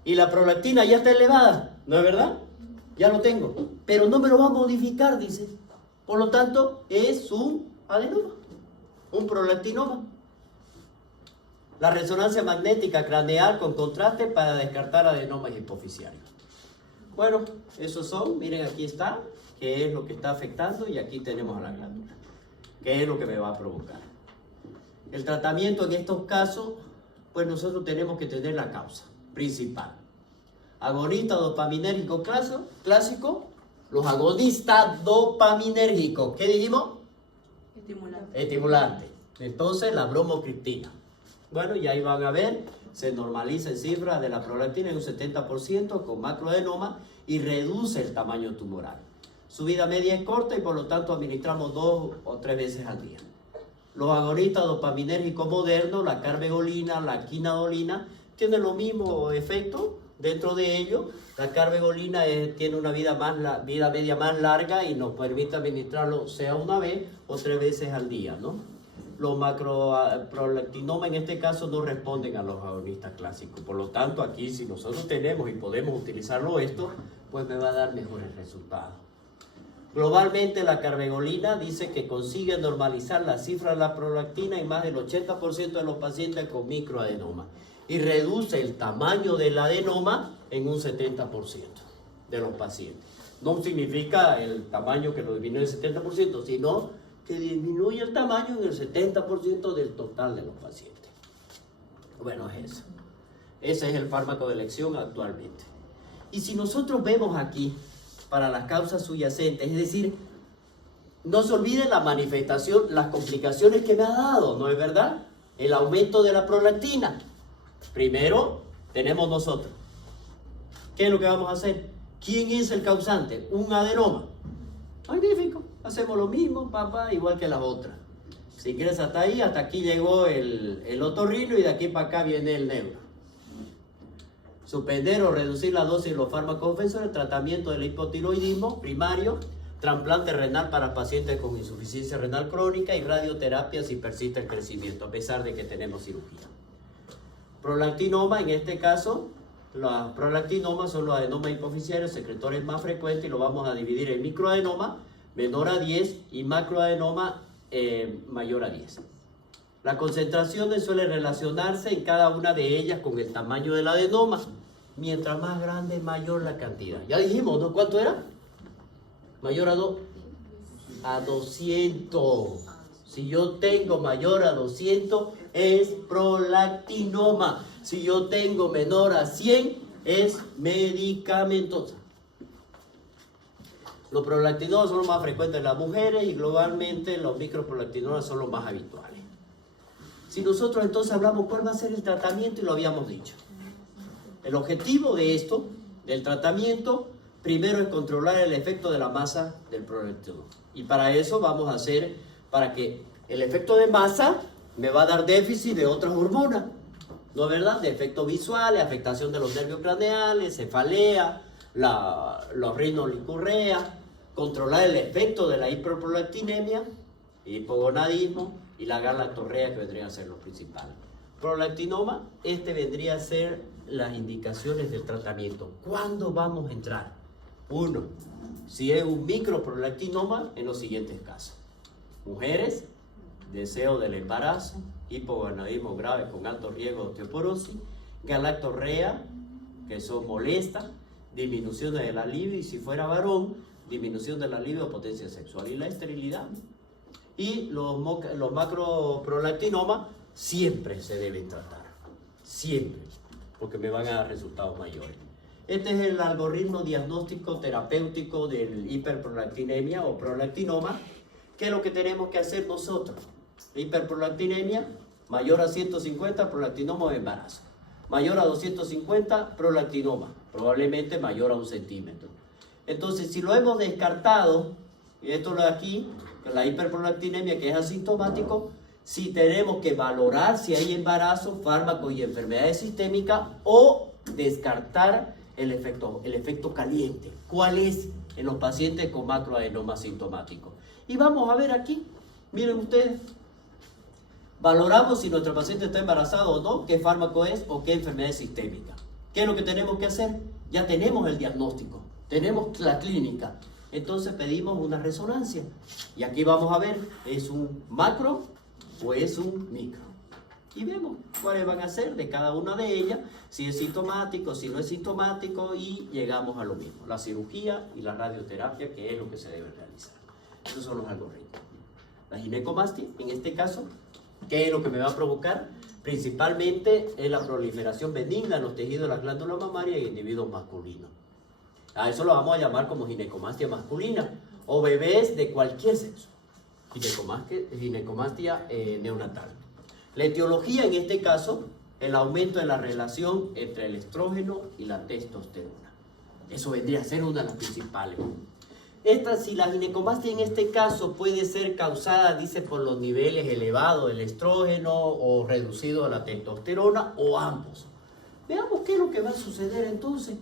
y la prolactina ya está elevada, ¿no es verdad? Ya lo tengo, pero no me lo va a modificar, dice. Por lo tanto, es un adenoma, un prolactinoma. La resonancia magnética craneal con contraste para descartar adenomas hipoficiarios. Bueno, esos son, miren, aquí está, qué es lo que está afectando y aquí tenemos a la glándula, qué es lo que me va a provocar. El tratamiento en estos casos, pues nosotros tenemos que tener la causa principal. Agonista dopaminérgico clásico, los agonistas dopaminérgicos, ¿qué dijimos? Estimulante. Entonces la bromocriptina. Bueno, y ahí van a ver, se normaliza en cifras de la prolactina en un 70% con macroadenoma y reduce el tamaño tumoral. Su vida media es corta y por lo tanto administramos 2 o 3 veces al día. Los agonistas dopaminérgicos modernos, la carbegolina, la quinadolina, tienen los mismos efectos dentro de ellos. La carbegolina tiene una vida media más larga y nos permite administrarlo sea una vez o 3 veces al día, ¿no? Los macroprolactinomas en este caso no responden a los agonistas clásicos. Por lo tanto, aquí si nosotros tenemos y podemos utilizarlo esto, pues me va a dar mejores resultados. Globalmente la carbegolina dice que consigue normalizar la cifra de la prolactina en más del 80% de los pacientes con microadenoma y reduce el tamaño del adenoma en un 70% de los pacientes. No significa el tamaño que lo disminuye el 70%, sino que disminuye el tamaño en el 70% del total de los pacientes. Bueno, es eso. Ese es el fármaco de elección actualmente. Y si nosotros vemos aquí, para las causas subyacentes, es decir, no se olvide la manifestación, las complicaciones que me ha dado, ¿no es verdad? El aumento de la prolactina. Primero, tenemos nosotros. ¿Qué es lo que vamos a hacer? ¿Quién es el causante? Un adenoma. Magnífico. Hacemos lo mismo, papá, igual que las otras. Si ingresa hasta ahí, hasta aquí llegó el otorrino y de aquí para acá viene el neuro. Suspender o reducir la dosis de los fármacos ofensores, tratamiento del hipotiroidismo primario, trasplante renal para pacientes con insuficiencia renal crónica y radioterapia si persiste el crecimiento, a pesar de que tenemos cirugía. Prolactinoma, en este caso, los prolactinomas son los adenomas hipoficiarios, secretores más frecuentes, y lo vamos a dividir en microadenoma, menor a 10, y macroadenoma, mayor a 10. Las concentraciones suelen relacionarse en cada una de ellas con el tamaño del adenoma. Mientras más grande, mayor la cantidad. Ya dijimos, ¿no? ¿Cuánto era? Mayor a 200. Si yo tengo mayor a 200, es prolactinoma. Si yo tengo menor a 100, es medicamentosa. Los prolactinomas son los más frecuentes en las mujeres y globalmente los microprolactinomas son los más habituales. Si nosotros entonces hablamos cuál va a ser el tratamiento, y lo habíamos dicho. El objetivo de esto, del tratamiento, primero es controlar el efecto de la masa del prolactinoma. Y para eso vamos a hacer, para que el efecto de masa me va a dar déficit de otras hormonas, ¿no es verdad? De efectos visuales, afectación de los nervios craneales, cefalea, los rinolicurrea, controlar el efecto de la hiperprolactinemia, hipogonadismo y la galactorrea, que vendrían a ser los principales. Prolactinoma, vendría a ser las indicaciones del tratamiento. ¿Cuándo vamos a entrar? 1. Si es un microprolactinoma, en los siguientes casos. Mujeres, deseo del embarazo, hipogonadismo grave con alto riesgo de osteoporosis, galactorrea, que son molestas, disminución de la libido, y si fuera varón, disminución de la libido, potencia sexual, y la esterilidad. Y los macroprolactinomas siempre se deben tratar, siempre, porque me van a dar resultados mayores. Este es el algoritmo diagnóstico terapéutico del hiperprolactinemia o prolactinoma. ¿Qué es lo que tenemos que hacer nosotros? Hiperprolactinemia, mayor a 150, prolactinoma de embarazo. Mayor a 250, prolactinoma, probablemente mayor a 1 centímetro. Entonces, si lo hemos descartado, y esto lo de aquí, la hiperprolactinemia, que es asintomático, si tenemos que valorar si hay embarazo, fármacos y enfermedades sistémicas, o descartar el efecto caliente. ¿Cuál es en los pacientes con macroadenoma asintomático? Y vamos a ver aquí, miren ustedes, valoramos si nuestro paciente está embarazado o no, qué fármaco es o qué enfermedad es sistémica. ¿Qué es lo que tenemos que hacer? Ya tenemos el diagnóstico, tenemos la clínica. Entonces pedimos una resonancia. Y aquí vamos a ver, ¿es un macro o es un micro? Y vemos cuáles van a ser de cada una de ellas, si es sintomático, si no es sintomático, y llegamos a lo mismo, la cirugía y la radioterapia, que es lo que se debe realizar. Esos son los algoritmos. La ginecomastia, en este caso, ¿qué es lo que me va a provocar? Principalmente es la proliferación benigna en los tejidos de las glándulas mamarias en individuos masculinos. A eso lo vamos a llamar como ginecomastia masculina, o bebés de cualquier sexo. Ginecomastia neonatal. La etiología, en este caso, el aumento de la relación entre el estrógeno y la testosterona. Eso vendría a ser una de las principales. Si la ginecomastia en este caso puede ser causada, dice, por los niveles elevados del estrógeno o reducido de la testosterona, o ambos. Veamos qué es lo que va a suceder entonces.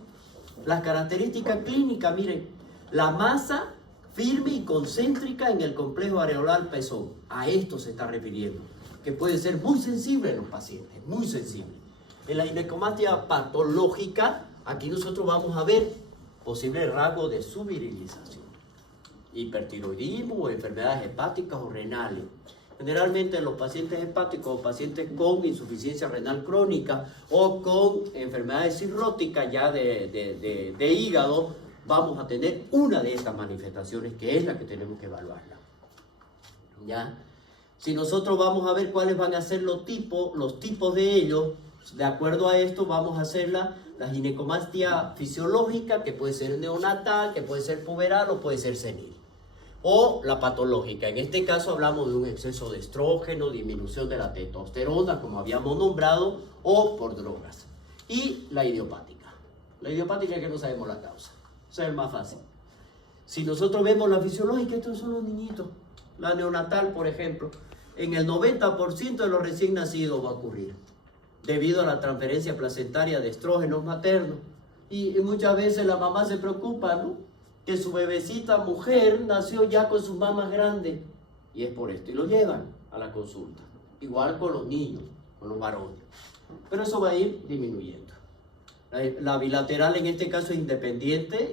Las características clínicas, miren, la masa firme y concéntrica en el complejo areolar pezón. A esto se está refiriendo, que puede ser muy sensible en los pacientes, muy sensible. En la ginecomastia patológica, aquí nosotros vamos a ver posibles rasgos de subvirilización, hipertiroidismo o enfermedades hepáticas o renales. Generalmente en los pacientes hepáticos o pacientes con insuficiencia renal crónica o con enfermedades cirróticas ya de hígado, vamos a tener una de estas manifestaciones, que es la que tenemos que evaluarla. ¿Ya? Si nosotros vamos a ver cuáles van a ser los tipos de ellos, de acuerdo a esto vamos a hacer la ginecomastia fisiológica, que puede ser neonatal, que puede ser puberal o puede ser senil. O la patológica. En este caso hablamos de un exceso de estrógeno, disminución de la testosterona, como habíamos nombrado, o por drogas. Y la idiopática. La idiopática es que no sabemos la causa. Eso es el más fácil. Si nosotros vemos la fisiológica, estos son los niñitos. La neonatal, por ejemplo, en el 90% de los recién nacidos va a ocurrir, debido a la transferencia placentaria de estrógenos maternos. Y muchas veces la mamá se preocupa, ¿no?, que su bebecita mujer nació ya con sus mamas grandes. Y es por esto. Y lo llevan a la consulta. Igual con los niños, con los varones. Pero eso va a ir disminuyendo. La bilateral en este caso es independiente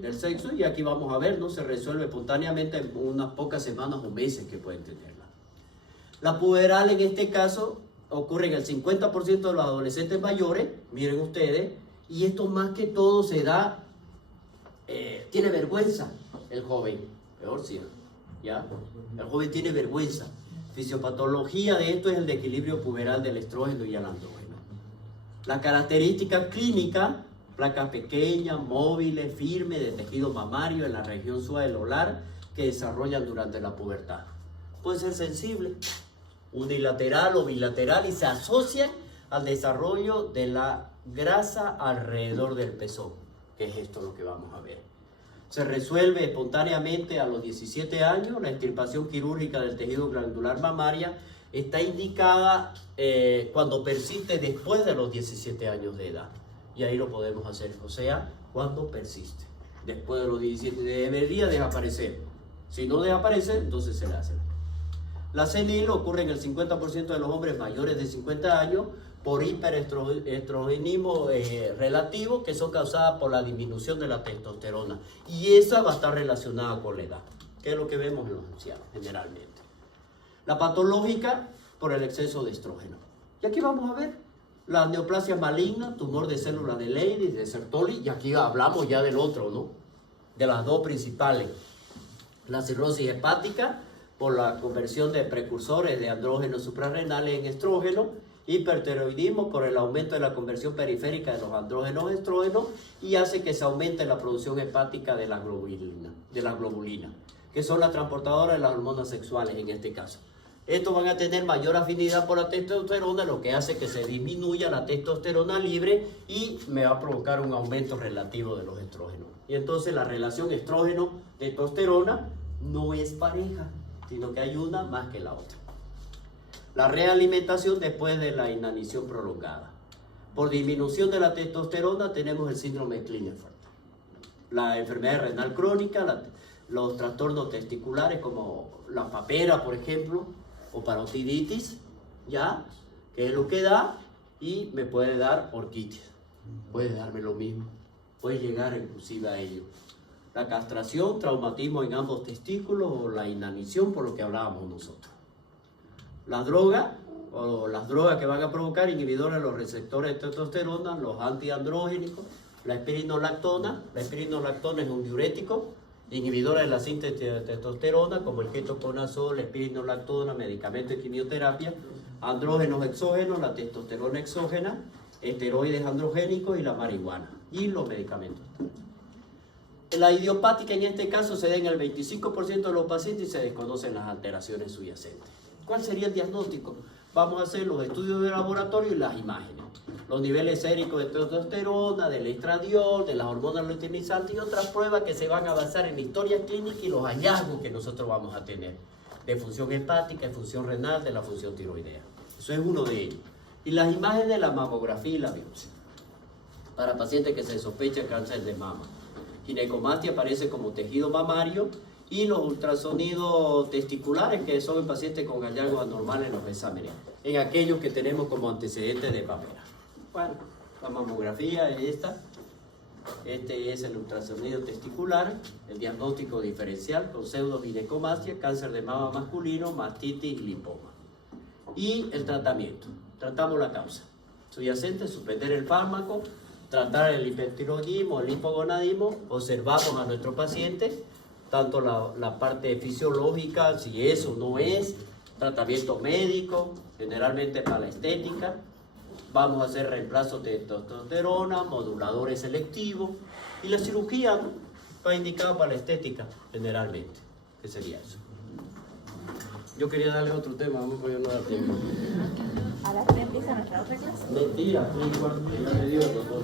del sexo. Y aquí vamos a ver, ¿no? Se resuelve espontáneamente en unas pocas semanas o meses que pueden tenerla. La puberal en este caso ocurre en el 50% de los adolescentes mayores. Miren ustedes. Y esto más que todo se da... tiene vergüenza el joven, peor sí, ¿ya? El joven tiene vergüenza. Fisiopatología de esto es el desequilibrio puberal del estrógeno y el andrógeno. La característica clínica, placas pequeñas, móviles, firmes, de tejido mamario en la región subelolar que desarrollan durante la pubertad. Puede ser sensible, unilateral o bilateral, y se asocian al desarrollo de la grasa alrededor del pezón, que es esto lo que vamos a ver. Se resuelve espontáneamente a los 17 años. La extirpación quirúrgica del tejido glandular mamaria está indicada cuando persiste después de los 17 años de edad. Y ahí lo podemos hacer, o sea, cuando persiste. Después de los 17 debería desaparecer. Si no desaparece, entonces se le hace. La senil ocurre en el 50% de los hombres mayores de 50 años por hiperestrogenismo relativo, que son causadas por la disminución de la testosterona. Y esa va a estar relacionada con la edad, que es lo que vemos en los ancianos generalmente. La patológica, por el exceso de estrógeno. Y aquí vamos a ver la neoplasia maligna, tumor de células de Leydig, de Sertoli, y aquí hablamos ya del otro, ¿no? De las dos principales. La cirrosis hepática, por la conversión de precursores de andrógenos suprarrenales en estrógeno. Hipertiroidismo por el aumento de la conversión periférica de los andrógenos a estrógenos, y hace que se aumente la producción hepática de la globulina, que son las transportadoras de las hormonas sexuales en este caso. Estos van a tener mayor afinidad por la testosterona, lo que hace que se disminuya la testosterona libre y me va a provocar un aumento relativo de los estrógenos. Y entonces la relación estrógeno-testosterona no es pareja, sino que hay una más que la otra. La realimentación después de la inanición prolongada. Por disminución de la testosterona tenemos el síndrome de Klinefelter. La enfermedad renal crónica, los trastornos testiculares como la papera, por ejemplo, o parotiditis, ¿ya? Que es lo que da, y me puede dar orquitis. Puede darme lo mismo. Puede llegar inclusive a ello. La castración, traumatismo en ambos testículos, o la inanición, por lo que hablábamos nosotros. La droga, o las drogas que van a provocar inhibidores de los receptores de testosterona, los antiandrogénicos, la espironolactona. La espironolactona es un diurético, inhibidora de la síntesis de testosterona, como el ketoconazol, la espironolactona, medicamentos de quimioterapia, andrógenos exógenos, la testosterona exógena, esteroides androgénicos y la marihuana, y los medicamentos. La idiopática en este caso se da en el 25% de los pacientes y se desconocen las alteraciones subyacentes. ¿Cuál sería el diagnóstico? Vamos a hacer los estudios de laboratorio y las imágenes. Los niveles séricos de testosterona, del estradiol, de las hormonas luteinizantes y otras pruebas que se van a basar en la historia clínica y los hallazgos que nosotros vamos a tener de función hepática, de función renal, de la función tiroidea. Eso es uno de ellos. Y las imágenes de la mamografía y la biopsia para pacientes que se sospecha cáncer de mama. Ginecomastia aparece como tejido mamario, y los ultrasonidos testiculares, que son en pacientes con hallazgos anormales en los exámenes, en aquellos que tenemos como antecedentes de papera. Bueno, la mamografía es esta. Este es el ultrasonido testicular, el diagnóstico diferencial con pseudoginecomastia, cáncer de mama masculino, mastitis y linfoma. Y el tratamiento. Tratamos la causa subyacente, suspender el fármaco, tratar el hipertiroidismo, el hipogonadismo, observamos a nuestro paciente, tanto la parte fisiológica, si eso no es, tratamiento médico, generalmente para la estética. Vamos a hacer reemplazos de testosterona, moduladores selectivos, y la cirugía, ¿no?, está indicada para la estética, generalmente. ¿Qué sería eso? Yo quería darle otro tema, porque no da tiempo. A las 3 empieza nuestra otra clase. Mentira, 3:15, ya me dio el doctor.